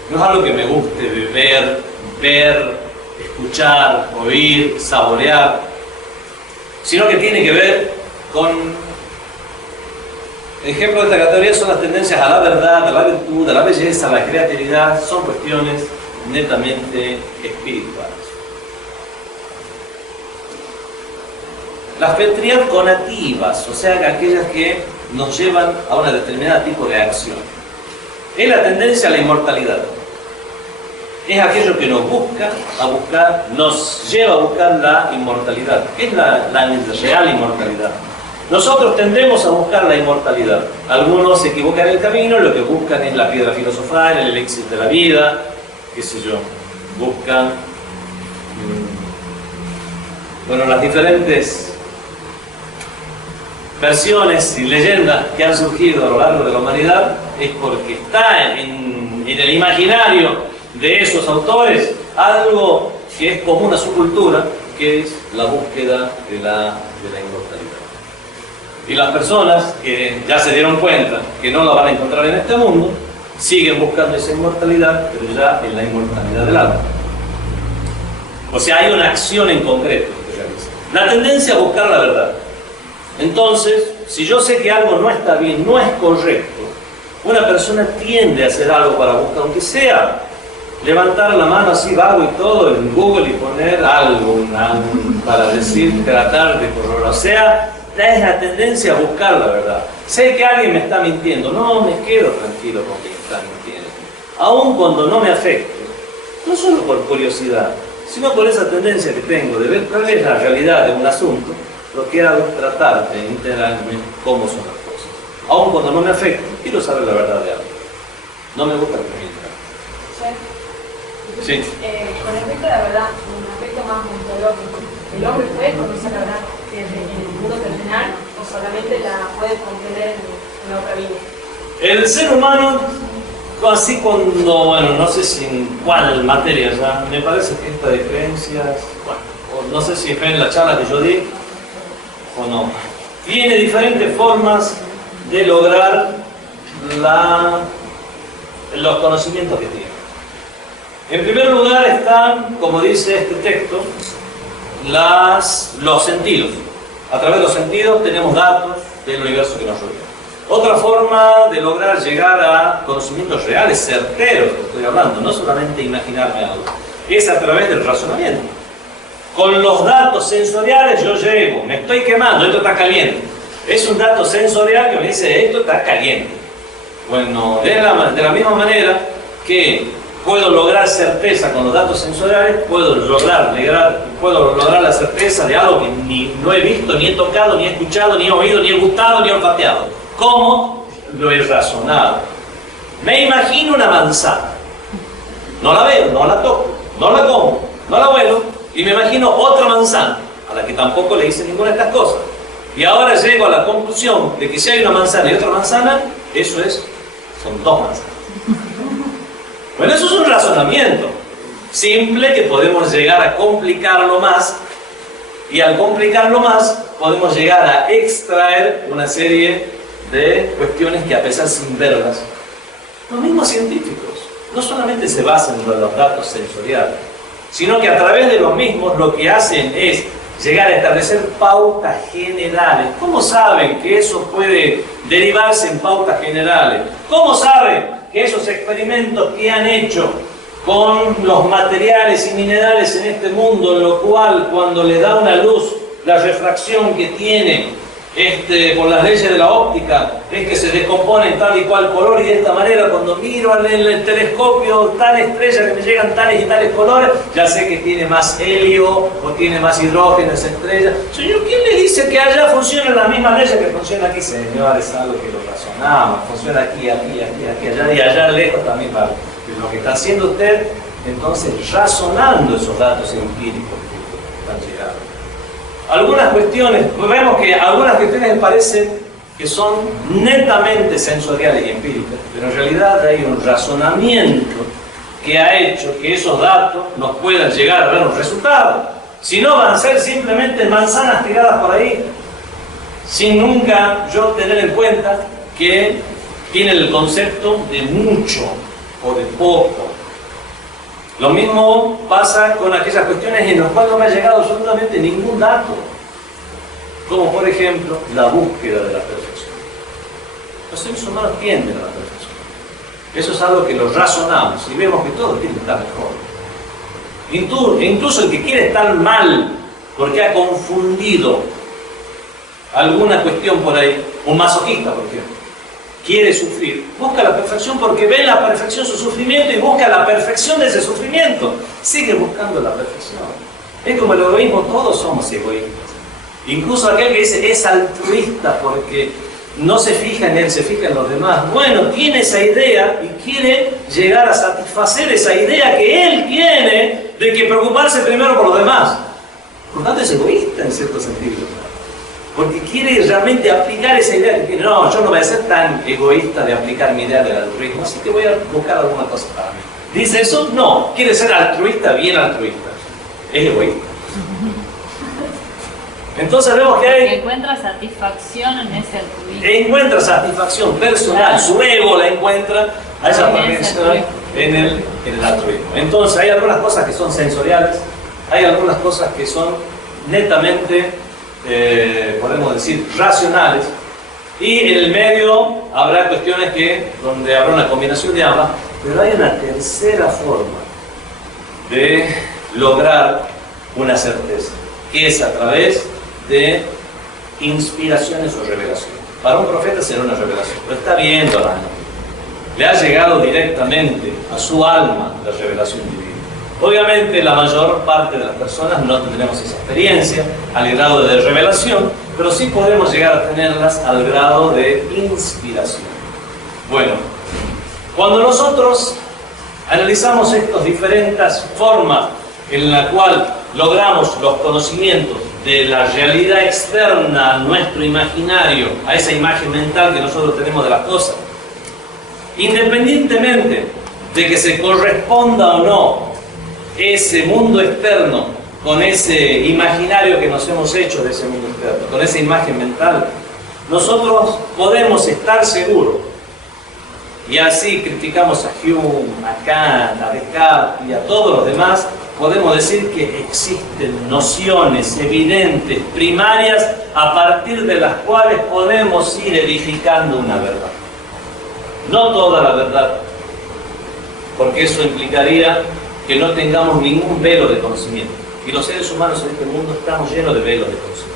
no es algo que me guste ver, escuchar, oír, saborear. sino que tiene que ver con... Ejemplo de esta categoría son las tendencias a la verdad, a la virtud, a la belleza, a la creatividad, son cuestiones netamente espirituales. Las petriarconativas, o sea, aquellas que nos llevan a una determinada tipo de acción. Es la tendencia a la inmortalidad. Es aquello que nos nos lleva a buscar la inmortalidad. ¿Qué es la real inmortalidad? Nosotros tendemos a buscar la inmortalidad. Algunos se equivocan en el camino, lo que buscan es la piedra filosofal, el elixir de la vida, qué sé yo, buscan las diferentes versiones y leyendas que han surgido a lo largo de la humanidad, es porque está en el imaginario de esos autores algo que es común a su cultura, que es la búsqueda de la inmortalidad. Y las personas que ya se dieron cuenta que no la van a encontrar en este mundo, siguen buscando esa inmortalidad, pero ya en la inmortalidad del alma. O sea, hay una acción en concreto que realiza. La tendencia a buscar la verdad. Entonces, si yo sé que algo no está bien, no es correcto, una persona tiende a hacer algo para buscar, aunque sea levantar la mano así vago y todo en Google y poner algo para decir, tratar de corroborar. O sea, es la tendencia a buscar la verdad. Sé que alguien me está mintiendo, no me quedo tranquilo con que me está mintiendo. Aun cuando no me afecte, no solo por curiosidad, sino por esa tendencia que tengo de ver cuál es la realidad de un asunto, lo que hago es tratar de enterarme cómo son las cosas. Aun cuando no me afecte, quiero saber la verdad de algo. No me gusta que me mientan. Sí. Con respecto a la verdad, un aspecto más ontológico, ¿el hombre puede conocer la verdad en el mundo terrenal o solamente la puede comprender en la otra vida? El ser humano, así cuando, no sé si en cuál materia ya, me parece que esta de creencias, no sé si fue en la charla que yo di o no, tiene diferentes formas de lograr los conocimientos que tiene. En primer lugar están, como dice este texto, los sentidos. A través de los sentidos tenemos datos del universo que nos rodea. Otra forma de lograr llegar a conocimientos reales, certeros, que estoy hablando, no solamente imaginarme algo, es a través del razonamiento. Con los datos sensoriales yo llego, me estoy quemando, esto está caliente. Es un dato sensorial que me dice, esto está caliente. Bueno, de la misma manera que puedo lograr certeza con los datos sensoriales, puedo lograr la certeza de algo que no he visto, ni he tocado, ni he escuchado, ni he oído, ni he gustado, ni he olfateado. ¿Cómo? Lo he razonado. Me imagino una manzana. No la veo, no la toco, no la como, no la huelo, y me imagino otra manzana, a la que tampoco le hice ninguna de estas cosas. Y ahora llego a la conclusión de que si hay una manzana y otra manzana, son dos manzanas. Bueno, eso es un razonamiento simple que podemos llegar a complicarlo más, y al complicarlo más podemos llegar a extraer una serie de cuestiones que, a pesar sin verlas, los mismos científicos no solamente se basan en los datos sensoriales, sino que a través de los mismos lo que hacen es llegar a establecer pautas generales. ¿Cómo saben que eso puede derivarse en pautas generales? ¿Cómo saben que esos experimentos que han hecho con los materiales y minerales en este mundo, en lo cual cuando le da una luz, la refracción que tiene por las leyes de la óptica es que se descompone en tal y cual color, y de esta manera cuando miro en el telescopio tal estrella que me llegan tales y tales colores, ya sé que tiene más helio o tiene más hidrógeno esa estrella? Señor, ¿quién le dice que allá funcionan las mismas leyes que funcionan aquí? Señor, es algo que lo razonamos, funciona aquí, allá, y allá lejos también vale. Lo que está haciendo usted, entonces, razonando esos datos empíricos que están llegando. Algunas cuestiones, vemos que algunas cuestiones parecen que son netamente sensoriales y empíricas, pero en realidad hay un razonamiento que ha hecho que esos datos nos puedan llegar a dar un resultado. Si no, van a ser simplemente manzanas tiradas por ahí, sin nunca yo tener en cuenta que tienen el concepto de mucho o de poco. Lo mismo pasa con aquellas cuestiones en las cuales no me ha llegado absolutamente ningún dato. como por ejemplo la búsqueda de la perfección. Los seres humanos tienden a la perfección. Eso es algo que lo razonamos y vemos que todo tiene que estar mejor. Incluso el que quiere estar mal porque ha confundido alguna cuestión por ahí, un masoquista por ejemplo, quiere sufrir, busca la perfección porque ve en la perfección su sufrimiento y busca la perfección de ese sufrimiento. Sigue buscando la perfección. Es como el egoísmo, todos somos egoístas. Incluso aquel que dice es altruista porque no se fija en él, se fija en los demás. Bueno, tiene esa idea y quiere llegar a satisfacer esa idea que él tiene de que preocuparse primero por los demás. Por lo tanto es egoísta en cierto sentido. Porque quiere realmente aplicar esa idea que tiene. No, yo no voy a ser tan egoísta de aplicar mi idea del altruismo, así que voy a buscar alguna cosa para mí. ¿Dice eso? No. Quiere ser altruista, bien altruista. Es egoísta. Entonces vemos que hay... encuentra satisfacción en ese altruismo. Encuentra satisfacción personal, claro. Su ego la encuentra a esa perfección en el altruismo. Entonces hay algunas cosas que son sensoriales, hay algunas cosas que son netamente, podemos decir, racionales, y en el medio habrá cuestiones donde habrá una combinación de ambas, pero hay una tercera forma de lograr una certeza, que es a través de inspiraciones o revelaciones. Para un profeta será una revelación, pero está viendo al ángel. Le ha llegado directamente a su alma la revelación divina. Obviamente la mayor parte de las personas no tendremos esa experiencia al grado de revelación, pero sí podemos llegar a tenerlas al grado de inspiración. Bueno, cuando nosotros analizamos estas diferentes formas en la cual logramos los conocimientos de la realidad externa a nuestro imaginario, a esa imagen mental que nosotros tenemos de las cosas, independientemente de que se corresponda o no ese mundo externo con ese imaginario que nos hemos hecho de ese mundo externo, con esa imagen mental, nosotros podemos estar seguros, y así criticamos a Hume, a Kant, a Descartes y a todos los demás, podemos decir que existen nociones evidentes, primarias, a partir de las cuales podemos ir edificando una verdad. No toda la verdad, porque eso implicaría que no tengamos ningún velo de conocimiento. Y los seres humanos en este mundo estamos llenos de velos de conocimiento.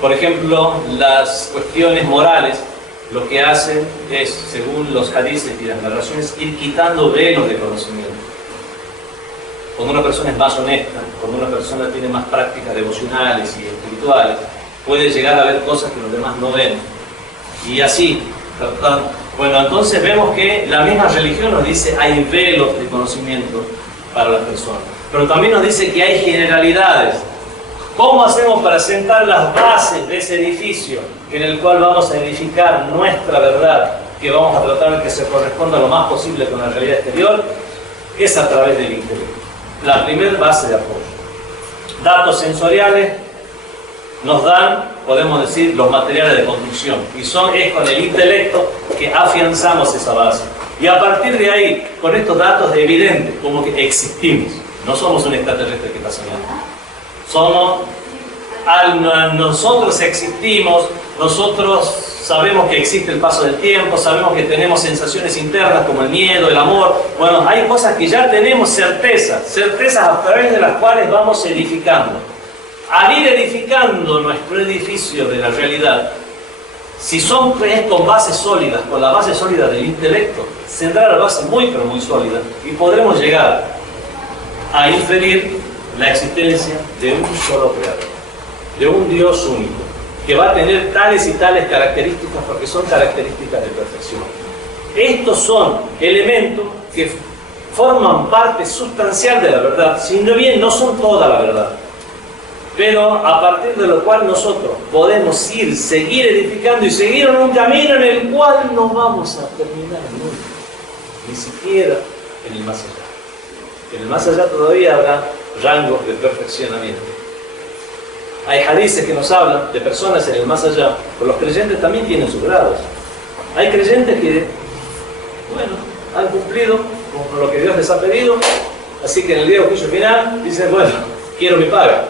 Por ejemplo, las cuestiones morales, lo que hacen es, según los hadices y las narraciones, ir quitando velos de conocimiento. Cuando una persona es más honesta, cuando una persona tiene más prácticas devocionales y espirituales, puede llegar a ver cosas que los demás no ven. Y así, bueno, entonces vemos que la misma religión nos dice hay velos de conocimiento para las personas. Pero también nos dice que hay generalidades. ¿Cómo hacemos para sentar las bases de ese edificio en el cual vamos a edificar nuestra verdad, que vamos a tratar de que se corresponda lo más posible con la realidad exterior? Es a través del intelecto. La primera base de apoyo. Datos sensoriales nos dan, podemos decir, los materiales de construcción. Y es con el intelecto que afianzamos esa base. Y a partir de ahí, con estos datos evidentes, como que existimos. No somos un extraterrestre que está soñando. Nosotros existimos, nosotros sabemos que existe el paso del tiempo, sabemos que tenemos sensaciones internas como el miedo, el amor. Bueno, hay cosas que ya tenemos certezas a través de las cuales vamos edificando. Al ir edificando nuestro edificio de la realidad, si es con bases sólidas, con la base sólida del intelecto, tendrá la base muy pero muy sólida y podremos llegar a inferir la existencia de un solo creador, de un Dios único, que va a tener tales y tales características porque son características de perfección. Estos son elementos que forman parte sustancial de la verdad, si bien no son toda la verdad, pero a partir de lo cual nosotros podemos seguir edificando y seguir en un camino en el cual no vamos a terminar nunca, ni siquiera en el más allá. En el más allá todavía habrá rangos de perfeccionamiento. Hay hadices que nos hablan de personas en el más allá, pero los creyentes también tienen sus grados. Hay creyentes que, bueno, han cumplido con lo que Dios les ha pedido, así que en el día del juicio final dicen, bueno, quiero mi paga.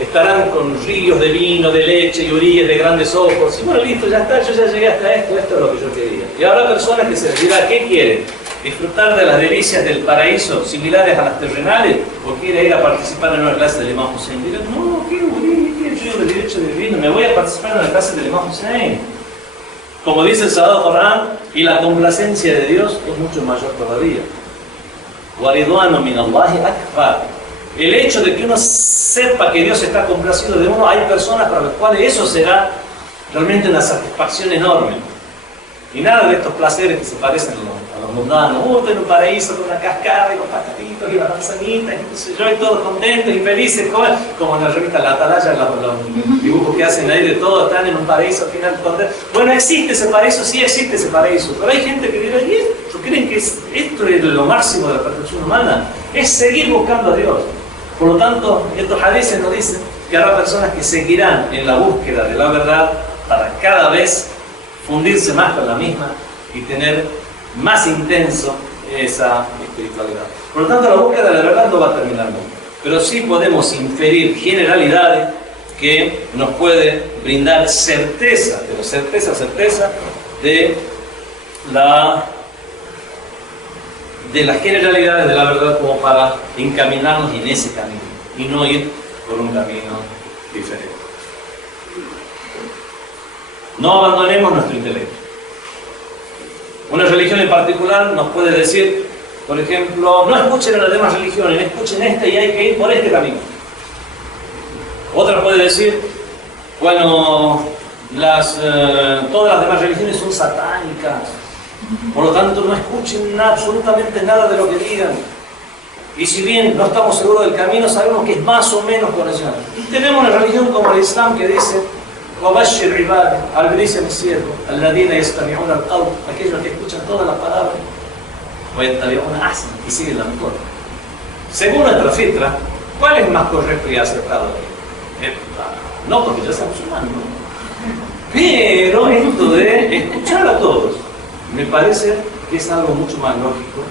estarán con ríos de vino, de leche y orillas de grandes ojos. Y bueno, listo, ya está, yo ya llegué hasta esto es lo que yo quería. Y habrá personas que se les dirá, ¿qué quieren? ¿Disfrutar de las delicias del paraíso similares a las terrenales? ¿O quiere ir a participar en una clase del Imam Hussein? Dirán, no, ¿qué yo del derecho de vivir? Me voy a participar en una clase del Imam Hussein. Como dice el Sagrado Corán, y la complacencia de Dios es mucho mayor todavía. وَرِضْوَانٌ مِنَ اللَّهِ أَكْبَرُ. El hecho de que uno sepa que Dios está complacido de uno, hay personas para las cuales eso será realmente una satisfacción enorme. Y nada de estos placeres que se parecen a los mundanos. Estoy en un paraíso con una cascada y los pajaritos y las manzanitas, y qué sé yo, y todos contentos y felices, como en la revista La Atalaya, los dibujos que hacen ahí de todo, están en un paraíso al final contentos. Bueno, existe ese paraíso, sí existe ese paraíso, pero hay gente que dirá, ¿y esto? ¿Creen que esto es lo máximo de la perfección humana? Es seguir buscando a Dios. Por lo tanto, estos hadices nos dicen que habrá personas que seguirán en la búsqueda de la verdad para cada vez fundirse más con la misma y tener más intenso esa espiritualidad. Por lo tanto, la búsqueda de la verdad no va a terminar nunca, pero sí podemos inferir generalidades que nos puede brindar certeza, pero certeza de las generalidades de la verdad, como para encaminarnos en ese camino y no ir por un camino diferente. No abandonemos nuestro intelecto. Una religión en particular nos puede decir, por ejemplo, no escuchen a las demás religiones, escuchen esta y hay que ir por este camino. Otra puede decir, bueno, todas las demás religiones son satánicas, por lo tanto no escuchen absolutamente nada de lo que digan. Y si bien no estamos seguros del camino, sabemos que es más o menos convencional. Y tenemos una religión como el Islam que dice, وَبَشِّرْ عِبَادِ, albericia a mi siervo, الَّذِينَ يَسْتَمِعُونَ الْقَوْلَ, aquellos que escuchan todas las palabras, وَيَتَّبِعُونَ أَحْسَنَ, y siguen la mejor. Según nuestra fitra, ¿cuál es más correcto y acertado? No porque yo sea musulmán, no. Pero esto de escuchar a todos, me parece que es algo mucho más lógico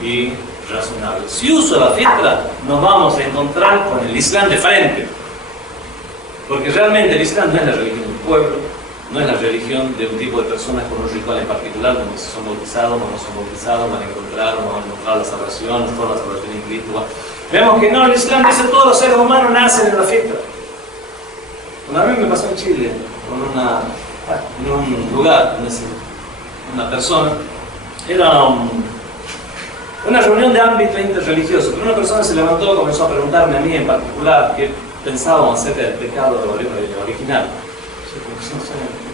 y razonable. Si uso la fitra, nos vamos a encontrar con el Islam de frente. Porque realmente el Islam no es la religión del pueblo, no es la religión de un tipo de personas con un ritual en particular, donde si son bautizados o no son bautizados, van a encontrar o no van a encontrar la salvación, toda la salvación en Cristo. Vemos que no, el Islam dice que todos los seres humanos nacen en la fitra. Una vez me pasó en Chile, en un lugar, una persona, era una reunión de ámbito interreligioso, pero una persona se levantó y comenzó a preguntarme a mí en particular qué pensábamos acerca del pecado original.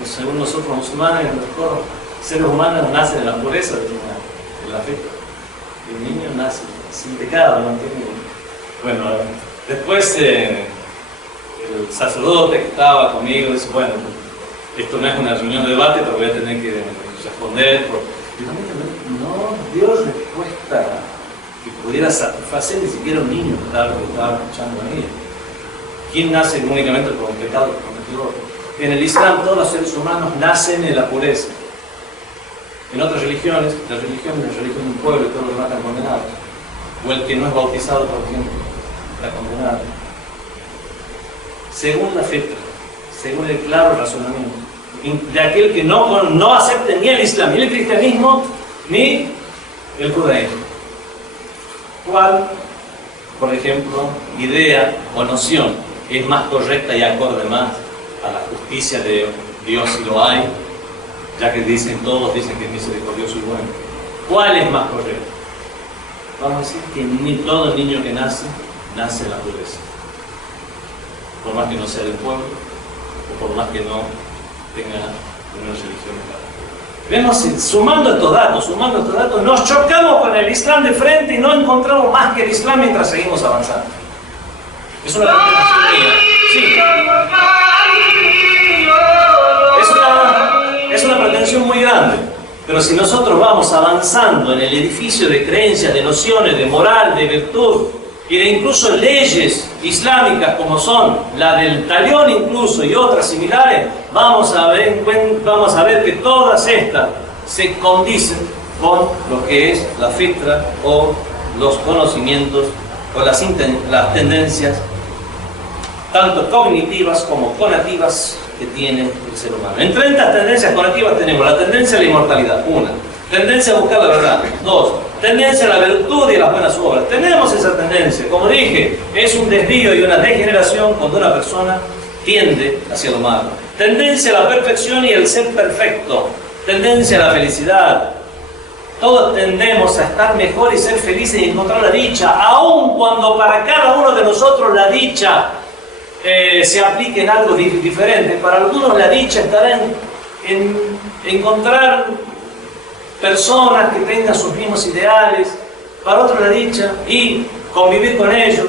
Según nosotros musulmanes, los seres humanos nacen en la pureza de la fe. El niño nace sin pecado, no tiene... Bueno, después el sacerdote que estaba conmigo dice, bueno, esto no es una reunión de debate, pero voy a tener que responder. No dio respuesta que pudiera satisfacer ni siquiera un niño que estaba escuchando a mí. ¿Quién nace únicamente por un pecado cometido? En el Islam todos los seres humanos nacen en la pureza. En otras religiones, la religión es la religión de un pueblo y todos los demás están condenados. O el que no es bautizado, por ejemplo, está condenado. Según la fitra, según el claro razonamiento de aquel que no acepte ni el Islam, ni el cristianismo, ni el judaísmo. ¿Cuál, por ejemplo, idea o noción es más correcta y acorde más a la justicia de Dios, si lo hay, ya que todos dicen que es misericordioso y bueno? ¿Cuál es más correcto? Vamos a decir que ni todo niño que nace en la pureza, por más que no sea del pueblo o por más que no tenga una religión. Vemos, sumando estos datos, nos chocamos con el Islam de frente y no encontramos más que el Islam mientras seguimos avanzando. Es una pretensión mía. Sí. Es una pretensión muy grande. Pero si nosotros vamos avanzando en el edificio de creencias, de nociones, de moral, de virtud y de incluso leyes islámicas como son la del talión incluso y otras similares, vamos a ver que todas estas se condicen con lo que es la fitra o los conocimientos o las tendencias tanto cognitivas como conativas, que tiene el ser humano. Entre estas tendencias conativas tenemos la tendencia a la inmortalidad, una. Tendencia a buscar la verdad, dos. Tendencia a la virtud y a las buenas obras. Tenemos esa tendencia. Como dije, es un desvío y una degeneración cuando una persona tiende hacia lo malo. Tendencia a la perfección y el ser perfecto. Tendencia a la felicidad. Todos tendemos a estar mejor y ser felices y encontrar la dicha, aun cuando para cada uno de nosotros la dicha se aplique en algo diferente. Para algunos la dicha estará en encontrar personas que tengan sus mismos ideales, para otros la dicha y convivir con ellos.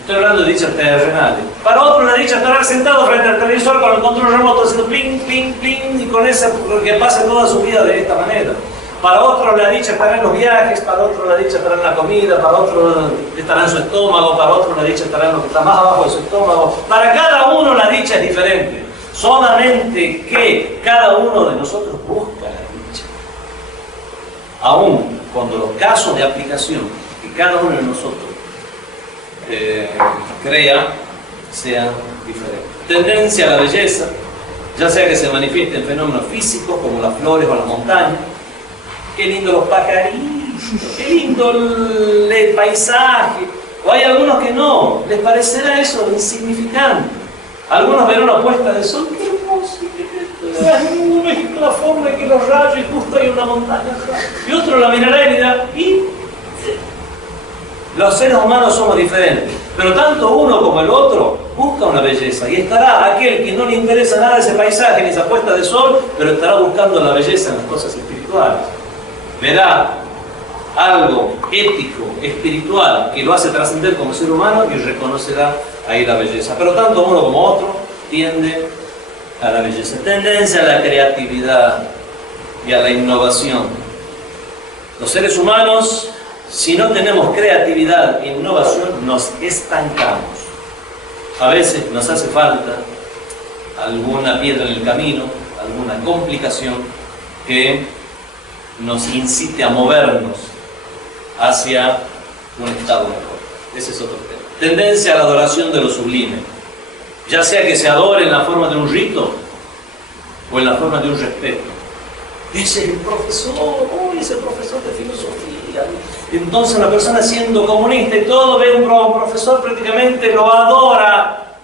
Estoy hablando de dichas terrenales. Para otros la dicha estar sentado frente al televisor con el control remoto haciendo pling, pling, pling, y con esa que pase toda su vida de esta manera. Para otros la dicha estará en los viajes, para otros la dicha estará en la comida, para otros estará en su estómago, para otros la dicha estará en lo que está más abajo de su estómago. Para cada uno la dicha es diferente. Solamente que cada uno de nosotros busca la dicha. Aún cuando los casos de aplicación que cada uno de nosotros crea sean diferentes. Tendencia a la belleza, ya sea que se manifieste en fenómenos físicos como las flores o las montañas. Qué lindo los pajaritos, qué lindo el paisaje. O hay algunos que no, les parecerá eso insignificante. Algunos verán una puesta de sol, qué hermoso, las nubes, y la forma y que los rayos, y justo hay una montaña. Y otro la mirará y dirá, y los seres humanos somos diferentes, pero tanto uno como el otro busca una belleza, y estará aquel que no le interesa nada ese paisaje ni esa puesta de sol, pero estará buscando la belleza en las cosas espirituales. Verá algo ético, espiritual, que lo hace trascender como ser humano y reconocerá ahí la belleza. Pero tanto uno como otro tiende a la belleza. Tendencia a la creatividad y a la innovación. Los seres humanos, si no tenemos creatividad e innovación, nos estancamos. A veces nos hace falta alguna piedra en el camino, alguna complicación que nos incite a movernos hacia un estado mejor. Ese es otro tema. Tendencia a la adoración de lo sublime, ya sea que se adore en la forma de un rito o en la forma de un respeto. Ese es el profesor, es el profesor de filosofía. Entonces la persona, siendo comunista y todo, ve un profesor, prácticamente lo adora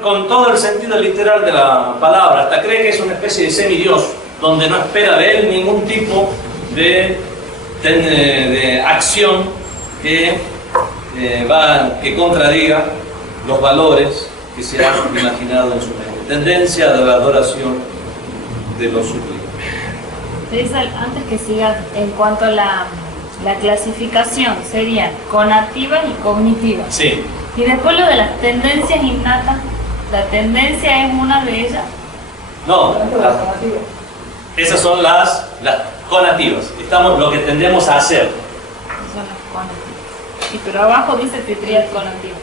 con todo el sentido literal de la palabra, hasta cree que es una especie de semidios, donde no espera de él ningún tipo de acción que contradiga los valores que se han imaginado en su mente. Tendencia a la adoración de lo sublime. Teresa, antes que sigas, en cuanto a la clasificación, serían conativas y cognitivas. Sí. Y después lo de las tendencias innatas, ¿la tendencia es una de ellas? No, esas son las conativas. Estamos lo que tendemos a hacer. Son las conativas. Sí, pero abajo dice tetriad conativa.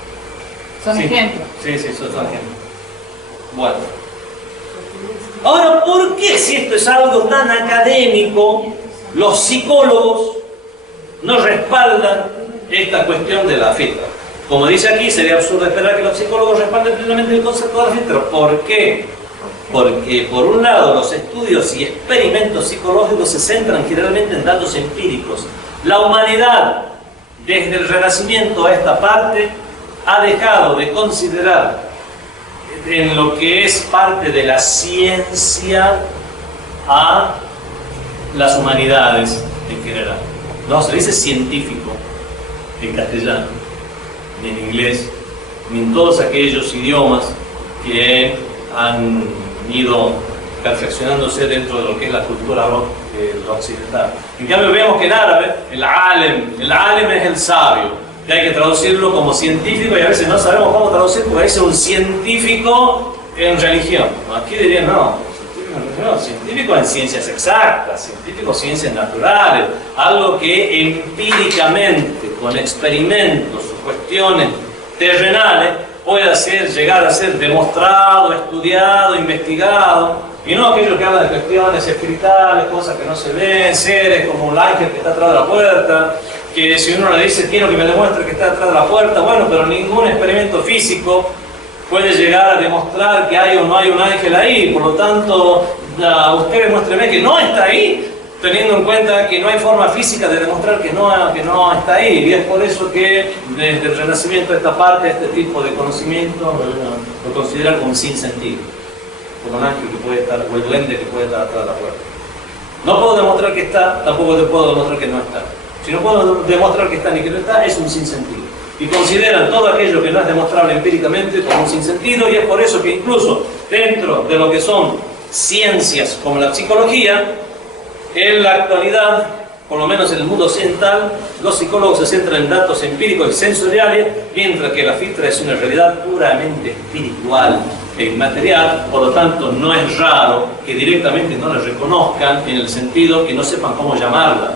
Son Sí. ejemplos. Sí, son ejemplos. Bueno. Ahora, ¿por qué, si esto es algo tan académico, los psicólogos no respaldan esta cuestión de la fitra? Como dice aquí, sería absurdo esperar que los psicólogos respalden plenamente el concepto de la fitra. ¿Por qué? Porque, por un lado, los estudios y experimentos psicológicos se centran generalmente en datos empíricos. La humanidad, desde el Renacimiento a esta parte, ha dejado de considerar en lo que es parte de la ciencia a las humanidades en general. No se dice científico en castellano, ni en inglés, ni en todos aquellos idiomas que han ido perfeccionándose dentro de lo que es la cultura occidental. En cambio vemos que en árabe, el alem es el sabio, que hay que traducirlo como científico, y a veces no sabemos cómo traducir porque es un científico en religión. Aquí dirían científico en ciencias exactas, científico en ciencias naturales, algo que empíricamente, con experimentos o cuestiones terrenales, pueda llegar a ser demostrado, estudiado, investigado, y no aquellos que hablan de cuestiones espirituales, cosas que no se ven, seres como un ángel que está atrás de la puerta, que si uno le dice quiero que me demuestre que está detrás de la puerta, bueno, pero ningún experimento físico puede llegar a demostrar que hay o no hay un ángel ahí, por lo tanto, usted demuéstreme que no está ahí, teniendo en cuenta que no hay forma física de demostrar que no está ahí, y es por eso que desde el Renacimiento esta parte, este tipo de conocimiento lo consideran como sin sentido, como un ángel que puede estar, o el duende que puede estar atrás de la puerta. No puedo demostrar que está, tampoco te puedo demostrar que no está. Si no puedo demostrar que está ni que no está, es un sinsentido. Y consideran todo aquello que no es demostrable empíricamente como un sinsentido, y es por eso que incluso dentro de lo que son ciencias como la psicología, en la actualidad, por lo menos en el mundo occidental, los psicólogos se centran en datos empíricos y sensoriales, mientras que la fitra es una realidad puramente espiritual e inmaterial. Por lo tanto, no es raro que directamente no la reconozcan, en el sentido que no sepan cómo llamarla.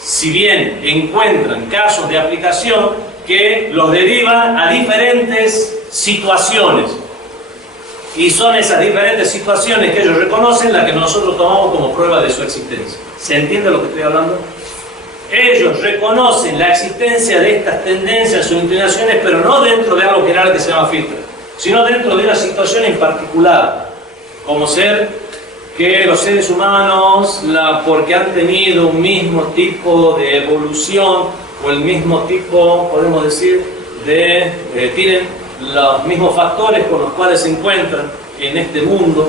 Si bien encuentran casos de aplicación que los derivan a diferentes situaciones, y son esas diferentes situaciones que ellos reconocen las que nosotros tomamos como prueba de su existencia. ¿Se entiende lo que estoy hablando? Ellos reconocen la existencia de estas tendencias o inclinaciones, pero no dentro de algo general que se llama fitra, sino dentro de una situación en particular, como ser que los seres humanos, porque han tenido un mismo tipo de evolución, o el mismo tipo, podemos decir, tienen los mismos factores con los cuales se encuentran en este mundo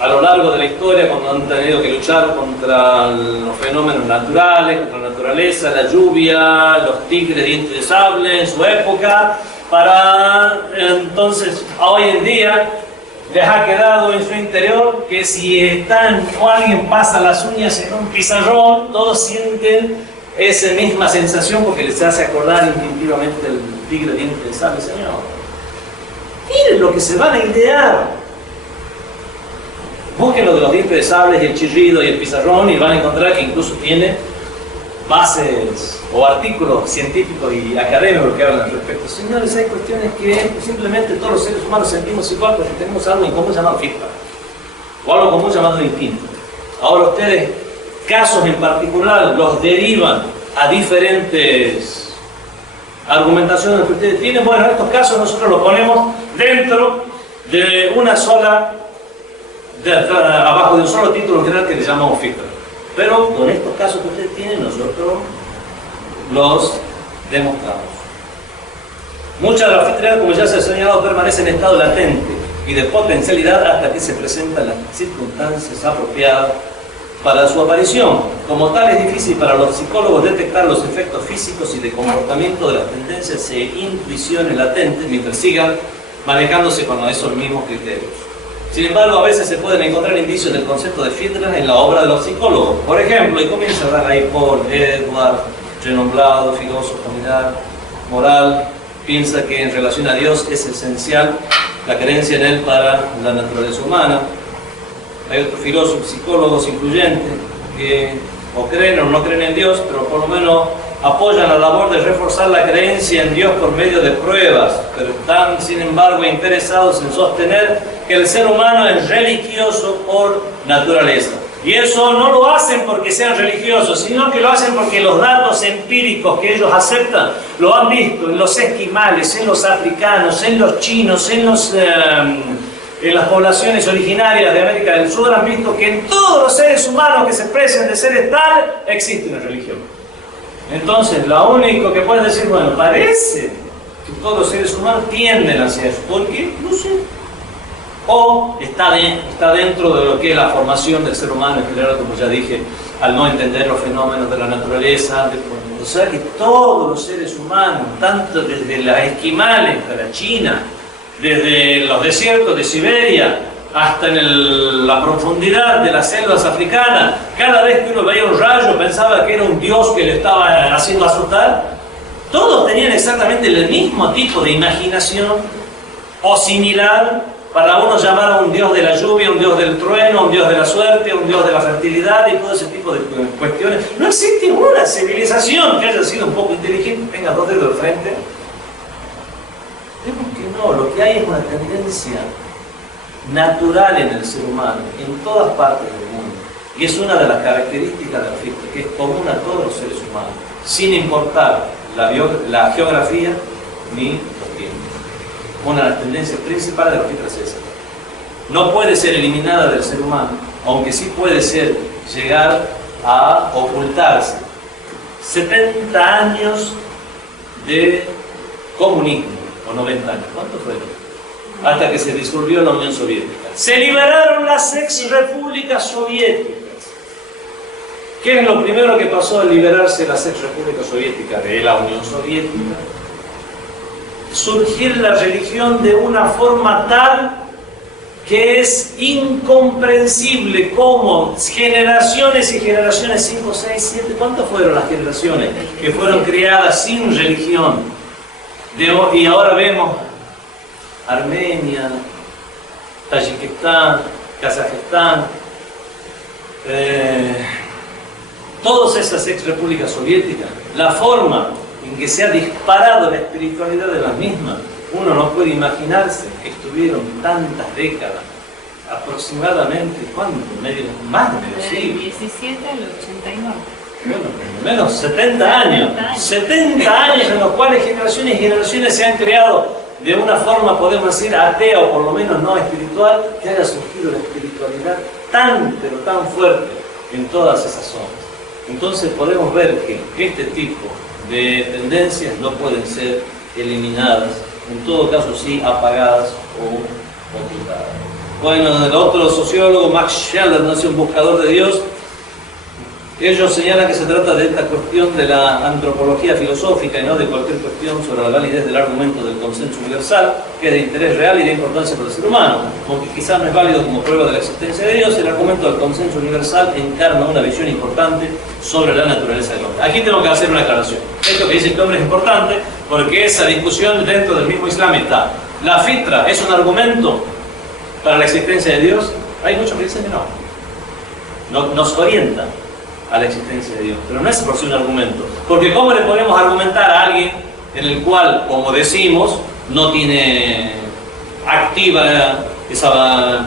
a lo largo de la historia, cuando han tenido que luchar contra los fenómenos naturales, contra la naturaleza, la lluvia, los tigres dientes de sable en su época, para entonces hoy en día les ha quedado en su interior que si están o alguien pasa las uñas en un pizarrón, todos sienten esa misma sensación porque les hace acordar instintivamente el tigre diente de sable. Señor, miren lo que se van a idear. Busquen lo de los dientes de sable y el chirrido y el pizarrón, y van a encontrar que incluso tiene bases o artículos científicos y académicos que hablan al respecto. Señores, hay cuestiones que simplemente todos los seres humanos sentimos igual porque tenemos algo en común llamado fitra, o algo común llamado instinto. Ahora ustedes, casos en particular, los derivan a diferentes argumentaciones que ustedes tienen. Bueno, estos casos nosotros los ponemos dentro de una sola, abajo de un solo título general que le llamamos fitra. Pero con estos casos que ustedes tienen, nosotros los demostramos. Muchas de las fitrias, como ya se ha señalado, permanecen en estado latente y de potencialidad hasta que se presentan las circunstancias apropiadas para su aparición. Como tal, es difícil para los psicólogos detectar los efectos físicos y de comportamiento de las tendencias e intuiciones latentes mientras sigan manejándose con esos mismos criterios. Sin embargo, a veces se pueden encontrar indicios del concepto de fitra en la obra de los psicólogos. Por ejemplo, y comienza a hablar ahí Paul Edward, renombrado filósofo moral, piensa que en relación a Dios es esencial la creencia en Él para la naturaleza humana. Hay otros filósofos, psicólogos incluyentes, que o creen o no creen en Dios, pero por lo menos apoyan la labor de reforzar la creencia en Dios por medio de pruebas, pero están sin embargo interesados en sostener que el ser humano es religioso por naturaleza. Y eso no lo hacen porque sean religiosos, sino que lo hacen porque los datos empíricos que ellos aceptan lo han visto en los esquimales, en los africanos, en los chinos, en las poblaciones originarias de América del Sur. Han visto que en todos los seres humanos que se expresan de seres tal, existe una religión. Entonces, lo único que puedes decir, bueno, parece que todos los seres humanos tienden hacia eso. ¿Por qué? No sé. O está dentro de lo que es la formación del ser humano en general, como ya dije, al no entender los fenómenos de la naturaleza. O sea que todos los seres humanos, tanto desde las esquimales hasta la China, desde los desiertos de Siberia hasta en la profundidad de las selvas africanas, cada vez que uno veía un rayo pensaba que era un dios que le estaba haciendo asustar. Todos tenían exactamente el mismo tipo de imaginación o similar para uno llamar a un dios de la lluvia, un dios del trueno, un dios de la suerte, un dios de la fertilidad y todo ese tipo de cuestiones. No existe una civilización que haya sido un poco inteligente, tenga dos dedos de frente. Vemos que no, lo que hay es una tendencia natural en el ser humano, en todas partes del mundo. Y es una de las características de la fitra, que es común a todos los seres humanos. sin importar la geografía ni los tiempos. Una de las tendencias principales de la fitra es esa. No puede ser eliminada del ser humano, aunque sí puede llegar a ocultarse. 70 años de comunismo, o 90 años, ¿cuánto fueron? Hasta que se disolvió la Unión Soviética. Se liberaron las ex-repúblicas soviéticas. ¿Qué es lo primero que pasó al liberarse las ex-repúblicas soviéticas de la Unión Soviética? Surgir la religión de una forma tal que es incomprensible cómo generaciones y generaciones, 5, 6, 7, ¿cuántas fueron las generaciones que fueron criadas sin religión? Y ahora vemos Armenia, Tayikistán, Kazajistán, todas esas ex repúblicas soviéticas, la forma en que se ha disparado la espiritualidad de las mismas, uno no puede imaginarse que estuvieron tantas décadas, aproximadamente, ¿cuánto? Más de medio siglo. Del 17 al 89. Bueno, por lo menos 70 años. 70 años en los cuales generaciones y generaciones se han creado de una forma, podemos decir, atea o por lo menos no espiritual, que haya surgido la espiritualidad tan, pero tan fuerte en todas esas zonas. Entonces podemos ver que este tipo de tendencias no pueden ser eliminadas, en todo caso sí apagadas o ocultadas. Bueno, el otro sociólogo, Max Scheler, no es un buscador de Dios, ellos señalan que se trata de esta cuestión de la antropología filosófica y no de cualquier cuestión sobre la validez del argumento del consenso universal, que es de interés real y de importancia para el ser humano. Aunque quizás no es válido como prueba de la existencia de Dios, el argumento del consenso universal encarna una visión importante sobre la naturaleza del hombre. Aquí tengo que hacer una aclaración. Esto que dice el hombre es importante porque esa discusión dentro del mismo Islam está. ¿La fitra es un argumento para la existencia de Dios? Hay muchos que dicen que no. Nos orienta a la existencia de Dios, pero no es por sí un argumento, porque ¿cómo le podemos argumentar a alguien en el cual, como decimos, no tiene activa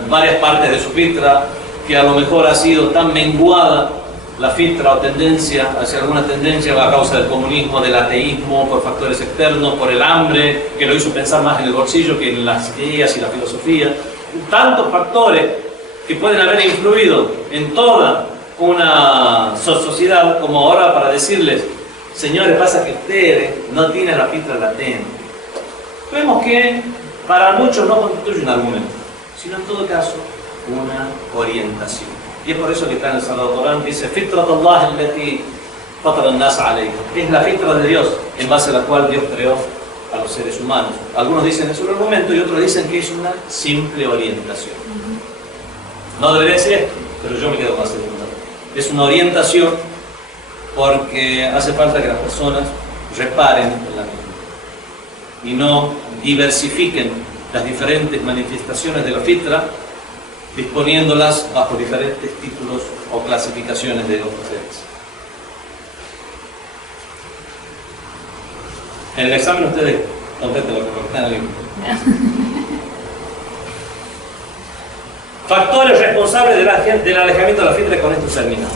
varias partes de su fitra, que a lo mejor ha sido tan menguada la fitra o tendencia hacia alguna tendencia a causa del comunismo, del ateísmo, por factores externos, por el hambre, que lo hizo pensar más en el bolsillo que en las ideas y la filosofía? Tantos factores que pueden haber influido en toda una sociedad como ahora para decirles, señores, pasa que ustedes no tienen la fitra latente. Vemos que para muchos no constituye un argumento, sino en todo caso una orientación. Y es por eso que está en el Sagrado Corán, dice, Fitratullah allati fatara an-nas alayha. Es la fitra de Dios en base a la cual Dios creó a los seres humanos. Algunos dicen es un argumento y otros dicen que es una simple orientación. No debería ser esto, pero yo me quedo con la segunda. Es una orientación porque hace falta que las personas reparen en la misma y no diversifiquen las diferentes manifestaciones de la fitra, disponiéndolas bajo diferentes títulos o clasificaciones de otros seres. En el examen ustedes contesten lo que están en el libro. Factores responsables del alejamiento de la fitra, con esto terminamos.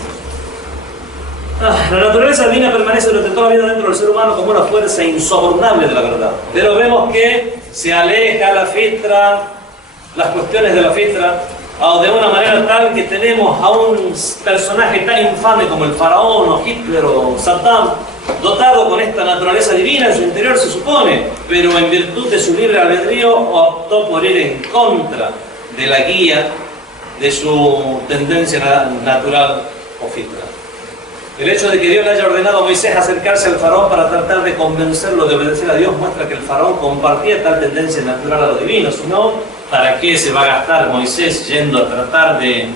La naturaleza divina permanece durante toda la vida dentro del ser humano como una fuerza insobornable de la verdad. Pero vemos que se aleja la fitra, las cuestiones de la fitra, de una manera tal que tenemos a un personaje tan infame como el faraón o Hitler o Saddam, dotado con esta naturaleza divina en su interior, se supone, pero en virtud de su libre albedrío optó por ir en contra de la guía de su tendencia natural o fitra. El hecho de que Dios le haya ordenado a Moisés acercarse al faraón para tratar de convencerlo de obedecer a Dios muestra que el faraón compartía tal tendencia natural a lo divino. Si no, ¿para qué se va a gastar Moisés yendo a tratar de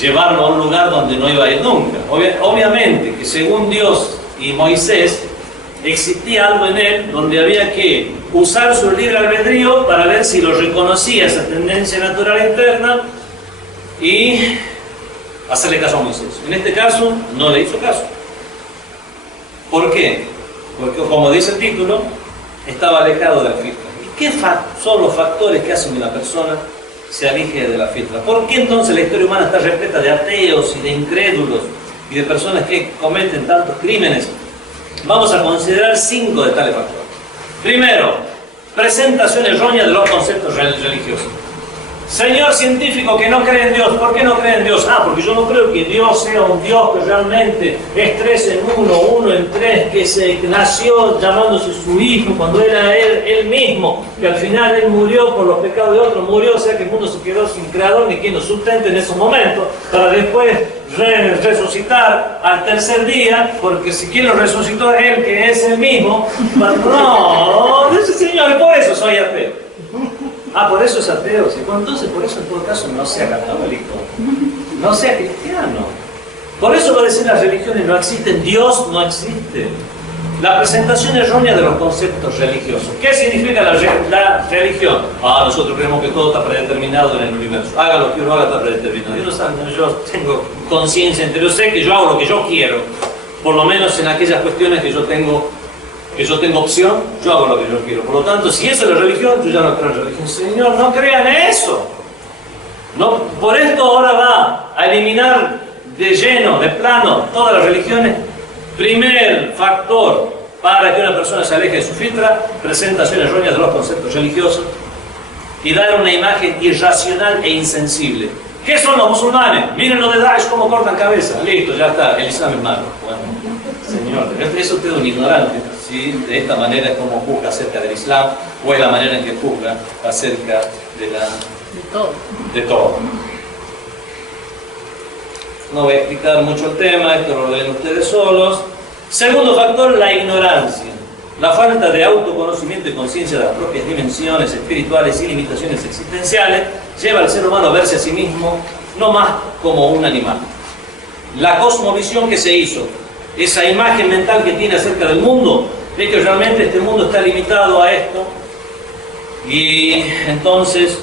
llevarlo a un lugar donde no iba a ir nunca? Obviamente que según Dios y Moisés existía algo en él donde había que usar su libre albedrío para ver si lo reconocía esa tendencia natural interna y hacerle caso a Moisés. En este caso no le hizo caso. ¿Por qué? Porque, como dice el título, estaba alejado de la fitra. ¿Y qué son los factores que hacen que una persona se aleje de la fitra? ¿Por qué entonces la historia humana está repleta de ateos y de incrédulos y de personas que cometen tantos crímenes? vamos a considerar 5 de tales factores. Primero, presentación errónea de los conceptos religiosos. Señor científico que no cree en Dios, ¿por qué no cree en Dios? Ah, porque yo no creo que Dios sea un Dios que realmente es 3 en 1, 1 en 3, que se nació llamándose su hijo cuando era él mismo, que al final él murió por los pecados de otros, murió, o sea que el mundo se quedó sin creador ni quien lo sustente en esos momentos, para después resucitar al tercer día, porque si quien lo resucitó es él, que es el mismo. No, ese señor, por eso soy ateo. Ah, por eso es ateo. Entonces, por eso en todo caso no sea católico, no sea cristiano. Por eso va a decir las religiones no existen, Dios no existe. La presentación errónea de los conceptos religiosos. ¿Qué significa la religión? Ah, nosotros creemos que todo está predeterminado en el universo. Haga lo que uno haga, está predeterminado. Yo tengo conciencia interior, sé que yo hago lo que yo quiero. Por lo menos en aquellas cuestiones que yo tengo opción, yo hago lo que yo quiero. Por lo tanto, si eso es la religión, yo ya no creo en religión. Señor, no crean eso. No, por esto ahora va a eliminar de lleno, de plano, todas las religiones. Primer factor para que una persona se aleje de su fitra, presentación errónea de los conceptos religiosos y dar una imagen irracional e insensible. ¿Qué son los musulmanes? Miren los de Daesh cómo cortan cabeza. Listo, ya está, el Islam es malo. Bueno, señor, es usted un ignorante. ¿Sí? De esta manera es como juzga acerca del Islam, o es la manera en que juzga acerca de todo. No voy a explicar mucho el tema, esto lo leen ustedes solos. Segundo factor, la ignorancia. La falta de autoconocimiento y conciencia de las propias dimensiones espirituales y limitaciones existenciales lleva al ser humano a verse a sí mismo no más como un animal. La cosmovisión que se hizo, esa imagen mental que tiene acerca del mundo, es que realmente este mundo está limitado a esto, y entonces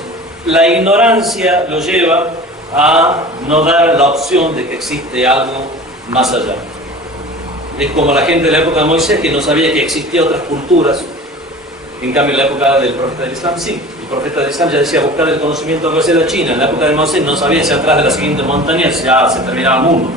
la ignorancia lo lleva a no dar la opción de que existe algo más allá. Es como la gente de la época de Moisés, que no sabía que existían otras culturas. En cambio, en la época del profeta del Islam, sí. El profeta del Islam ya decía buscar el conocimiento que era China. En la época de Moisés no sabía si atrás de la siguiente montaña ya se terminaba el mundo.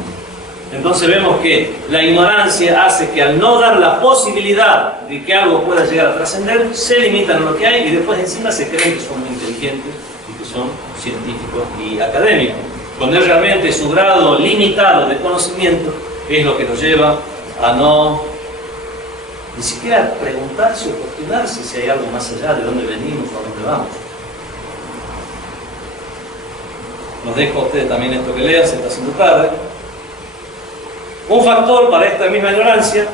Entonces vemos que la ignorancia hace que al no dar la posibilidad de que algo pueda llegar a trascender, se limitan a lo que hay y después encima se creen que son muy inteligentes y que son científicos y académicos. Cuando es realmente su grado limitado de conocimiento es lo que nos lleva a no ni siquiera preguntarse o cuestionarse si hay algo más allá, de dónde venimos o a dónde vamos. Los dejo a ustedes también esto que lean, se está haciendo tarde. Un factor para esta misma ignorancia,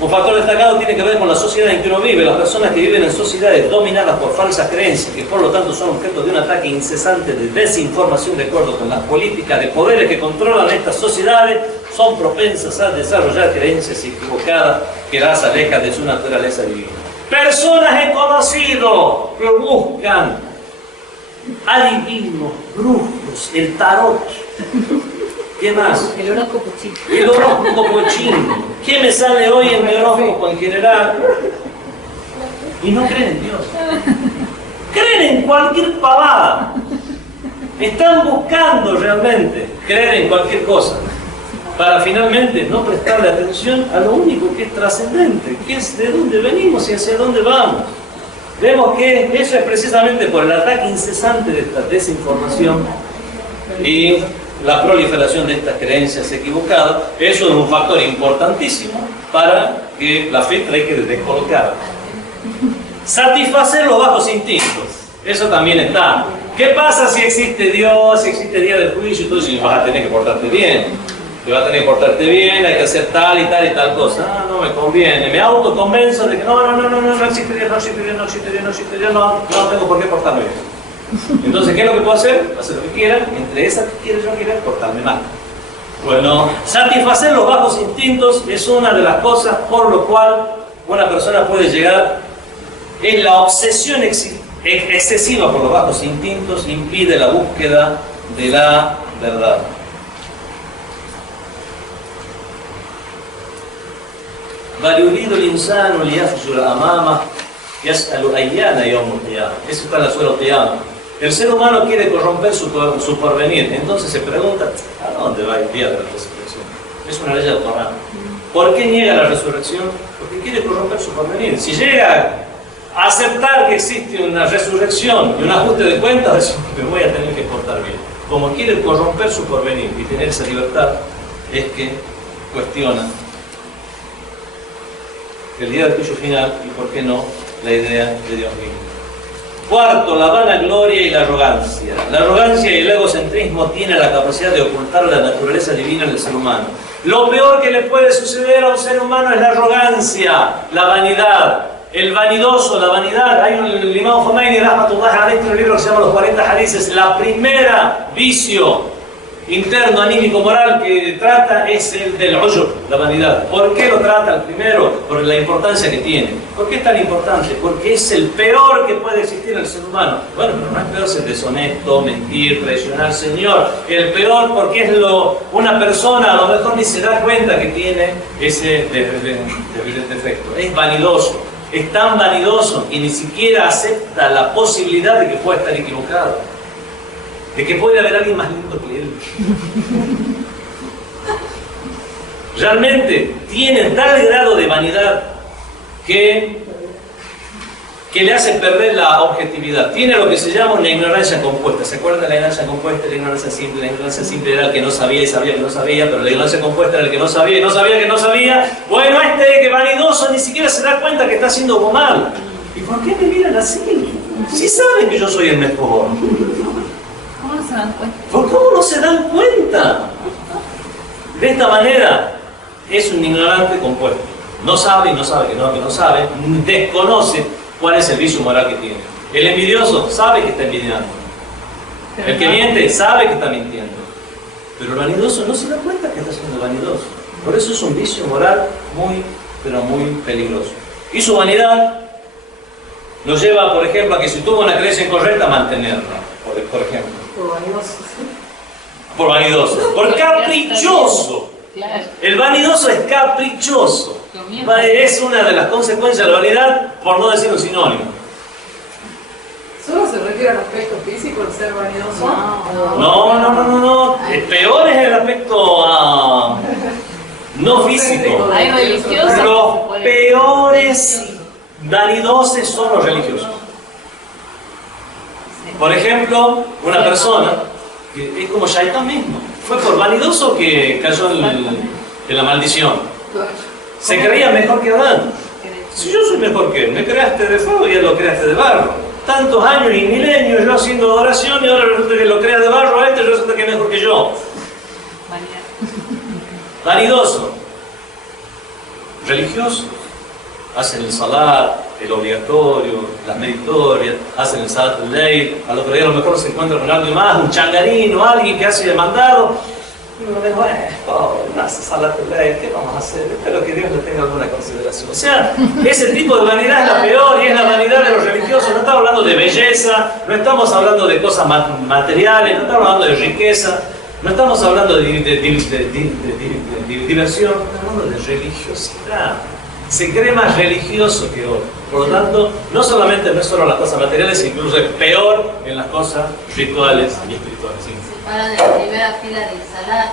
un factor destacado tiene que ver con la sociedad en que uno vive. Las personas que viven en sociedades dominadas por falsas creencias, que por lo tanto son objeto de un ataque incesante de desinformación de acuerdo con las políticas de poderes que controlan estas sociedades, son propensas a desarrollar creencias equivocadas que las alejan de su naturaleza divina. Personas he conocido que buscan adivinos, brujos, el tarot. ¿Qué más? El horóscopo chino. El horóscopo chino. ¿Qué me sale hoy en mi horóscopo en general? Y no creen en Dios. Creen en cualquier pavada. Están buscando realmente creer en cualquier cosa, para finalmente no prestarle atención a lo único que es trascendente, que es de dónde venimos y hacia dónde vamos. Vemos que eso es precisamente por el ataque incesante de esta desinformación y la proliferación de estas creencias equivocadas. Eso es un factor importantísimo para que la fe trate de descolocar. Satisfacer los bajos instintos, eso también está. ¿Qué pasa si existe Dios, si existe día del juicio? Entonces vas a tener que portarte bien. Te vas a tener que portarte bien, hay que hacer tal y tal cosa. Ah, no me conviene. Me autoconvenzo de que no existe Dios, no existe Dios, no existe Dios, no existe Dios, no tengo por qué portarme bien. Entonces, ¿qué es lo que puedo hacer? Hacer lo que quiera, entre esas que quiero yo quiero portarme mal. Bueno, satisfacer los bajos instintos es una de las cosas por lo cual una persona puede llegar en la obsesión excesiva por los bajos instintos, impide la búsqueda de la verdad. Eso está en la Sura Al-Qiyamah. El ser humano quiere corromper su porvenir, entonces se pregunta, ¿a dónde va el día de la resurrección? Es una ley del Corán. ¿Por qué niega la resurrección? Porque quiere corromper su porvenir. Si llega a aceptar que existe una resurrección y un ajuste de cuentas, me voy a tener que portar bien. Como quiere corromper su porvenir y tener esa libertad, es que cuestiona el día del juicio final y, por qué no, la idea de Dios mismo. Cuarto, la vanagloria y la arrogancia. La arrogancia y el egocentrismo tienen la capacidad de ocultar la naturaleza divina en el ser humano. Lo peor que le puede suceder a un ser humano es la arrogancia, la vanidad, el vanidoso, la vanidad. Hay el Imam Khomeini, rahmatullah alayhi, en un libro que se llama Los 40 Hadices. La primera vicio interno, anímico, moral que trata es el del ujub, la vanidad. ¿Por qué lo trata el primero? Por la importancia que tiene. ¿Por qué es tan importante? Porque es el peor que puede existir en el ser humano. Bueno, pero no es peor ser deshonesto, mentir, traicionar al Señor. El peor porque es una persona a lo mejor ni se da cuenta que tiene ese defecto. Es vanidoso. Es tan vanidoso que ni siquiera acepta la posibilidad de que pueda estar equivocado, de que puede haber alguien más lindo que él. Realmente tiene tal grado de vanidad que le hace perder la objetividad. Tiene lo que se llama una ignorancia compuesta. ¿Se acuerdan de la ignorancia compuesta y la ignorancia simple? La ignorancia simple era el que no sabía y sabía que no sabía, pero la ignorancia compuesta era el que no sabía y no sabía que no sabía. Bueno, este que vanidoso ni siquiera se da cuenta que está haciendo algo mal. ¿Y por qué me miran así? Si saben que yo soy el mejor. ¿Cómo no se dan cuenta? ¿Por cómo no se dan cuenta? De esta manera es un ignorante compuesto. No sabe y no sabe que no sabe. Desconoce cuál es el vicio moral que tiene. El envidioso sabe que está envidiando. El que miente sabe que está mintiendo. Pero el vanidoso no se da cuenta que está siendo vanidoso. Por eso es un vicio moral muy, pero muy peligroso. Y su vanidad nos lleva, por ejemplo, a que si tuvo una creencia incorrecta, mantenerla. Por ejemplo. Por vanidoso. Por vanidoso. Por caprichoso. Claro. El vanidoso es caprichoso. Es una de las consecuencias de la vanidad, por no decir un sinónimo. ¿Solo se refiere al aspecto físico el ser vanidoso? No. El peor es el aspecto no físico. Hay religiosos. Los peores vanidosos son los religiosos. Por ejemplo, una persona que es como Shaitán mismo. Fue por vanidoso que cayó en la maldición. Se creía mejor que Adán. Si yo soy mejor que él, me creaste de fuego y él lo creaste de barro. Tantos años y milenios yo haciendo adoración y ahora resulta que lo creas de barro a este y resulta que es mejor que yo. Vanidoso. Religioso. Hacen el salat, el obligatorio, las meritorias, hacen el salat del ley. Al otro día a lo mejor se encuentra con alguien más, un changarino, alguien que hace el mandado. Y uno dice, bueno, pobre, no hace salat del ley, ¿qué vamos a hacer? Espero que Dios le tenga alguna consideración. O sea, ese tipo de vanidad es la peor y es la vanidad de los religiosos. No estamos hablando de belleza, no estamos hablando de cosas materiales, no estamos hablando de riqueza, no estamos hablando de diversión, estamos hablando de religiosidad. Se cree más religioso que otro. Por lo tanto, no es solo las cosas materiales, incluso es peor en las cosas rituales y espirituales. ¿Sí? Se paran en la primera fila del salat.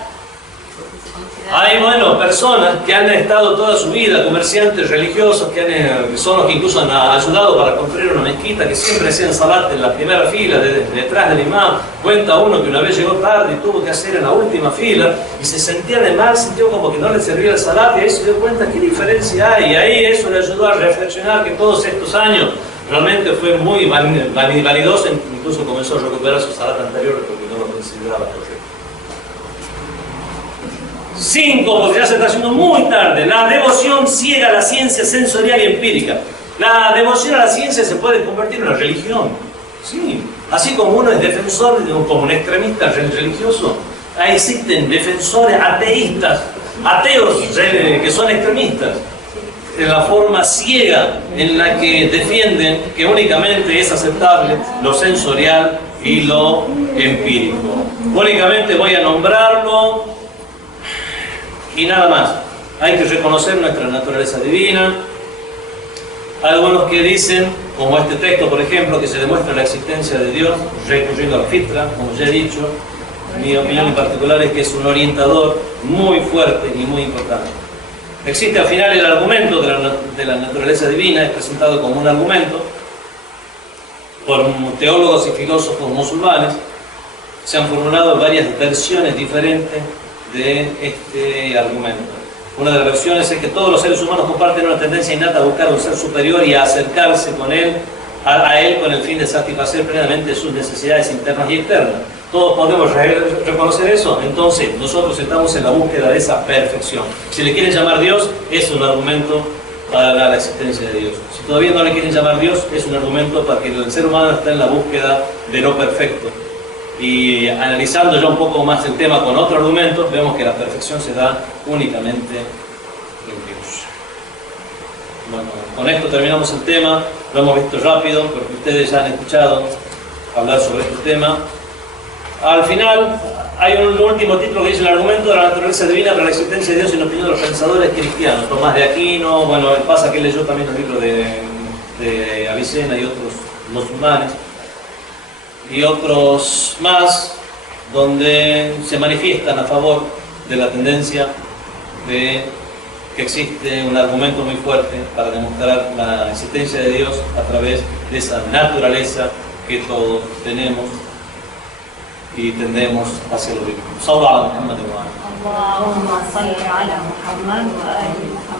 Hay, personas que han estado toda su vida, comerciantes religiosos, que son los que incluso han ayudado para construir una mezquita, que siempre hacían salat en la primera fila, detrás del imam. Cuenta uno que una vez llegó tarde y tuvo que hacer en la última fila, y se sentía de mal, sintió como que no le servía el salat, y ahí se dio cuenta qué diferencia hay, y ahí eso le ayudó a reflexionar que todos estos años realmente fue muy vanidoso, incluso comenzó a recuperar su salat anterior porque no lo consideraba correcto. 5, porque ya se está haciendo muy tarde. La devoción ciega a la ciencia sensorial y empírica. La devoción a la ciencia se puede convertir en una religión. Sí. Así como uno es defensor, como un extremista religioso, ahí existen defensores ateístas, ateos que son extremistas. En la forma ciega en la que defienden que únicamente es aceptable lo sensorial y lo empírico. Únicamente voy a nombrarlo y nada más. Hay que reconocer nuestra naturaleza divina. Algunos que dicen, como este texto por ejemplo, que se demuestra la existencia de Dios recurriendo a la fitra, como ya he dicho. Mi opinión en particular es que es un orientador muy fuerte y muy importante. Existe al final el argumento de la naturaleza divina, es presentado como un argumento por teólogos y filósofos musulmanes. Se han formulado varias versiones diferentes de este argumento. Una de las versiones es que todos los seres humanos comparten una tendencia innata a buscar un ser superior y a acercarse con él, a él con el fin de satisfacer plenamente sus necesidades internas y externas. Todos podemos reconocer eso, entonces nosotros estamos en la búsqueda de esa perfección. Si le quieren llamar Dios, es un argumento para la existencia de Dios. Si todavía no le quieren llamar Dios, es un argumento para que el ser humano está en la búsqueda de lo perfecto. Y analizando ya un poco más el tema con otro argumento, vemos que la perfección se da únicamente en Dios. Bueno, con esto terminamos el tema. Lo hemos visto rápido porque ustedes ya han escuchado hablar sobre este tema. Al final hay un último título que dice el argumento de la naturaleza divina para la existencia de Dios en la opinión de los pensadores cristianos. Tomás de Aquino, bueno, pasa que leyó también el libro de Avicena y otros musulmanes y otros más, donde se manifiestan a favor de la tendencia de que existe un argumento muy fuerte para demostrar la existencia de Dios a través de esa naturaleza que todos tenemos y tendemos hacia lo divino. Sallallahu alaihi wa sallam. اللهم صل على محمد وآل محمد.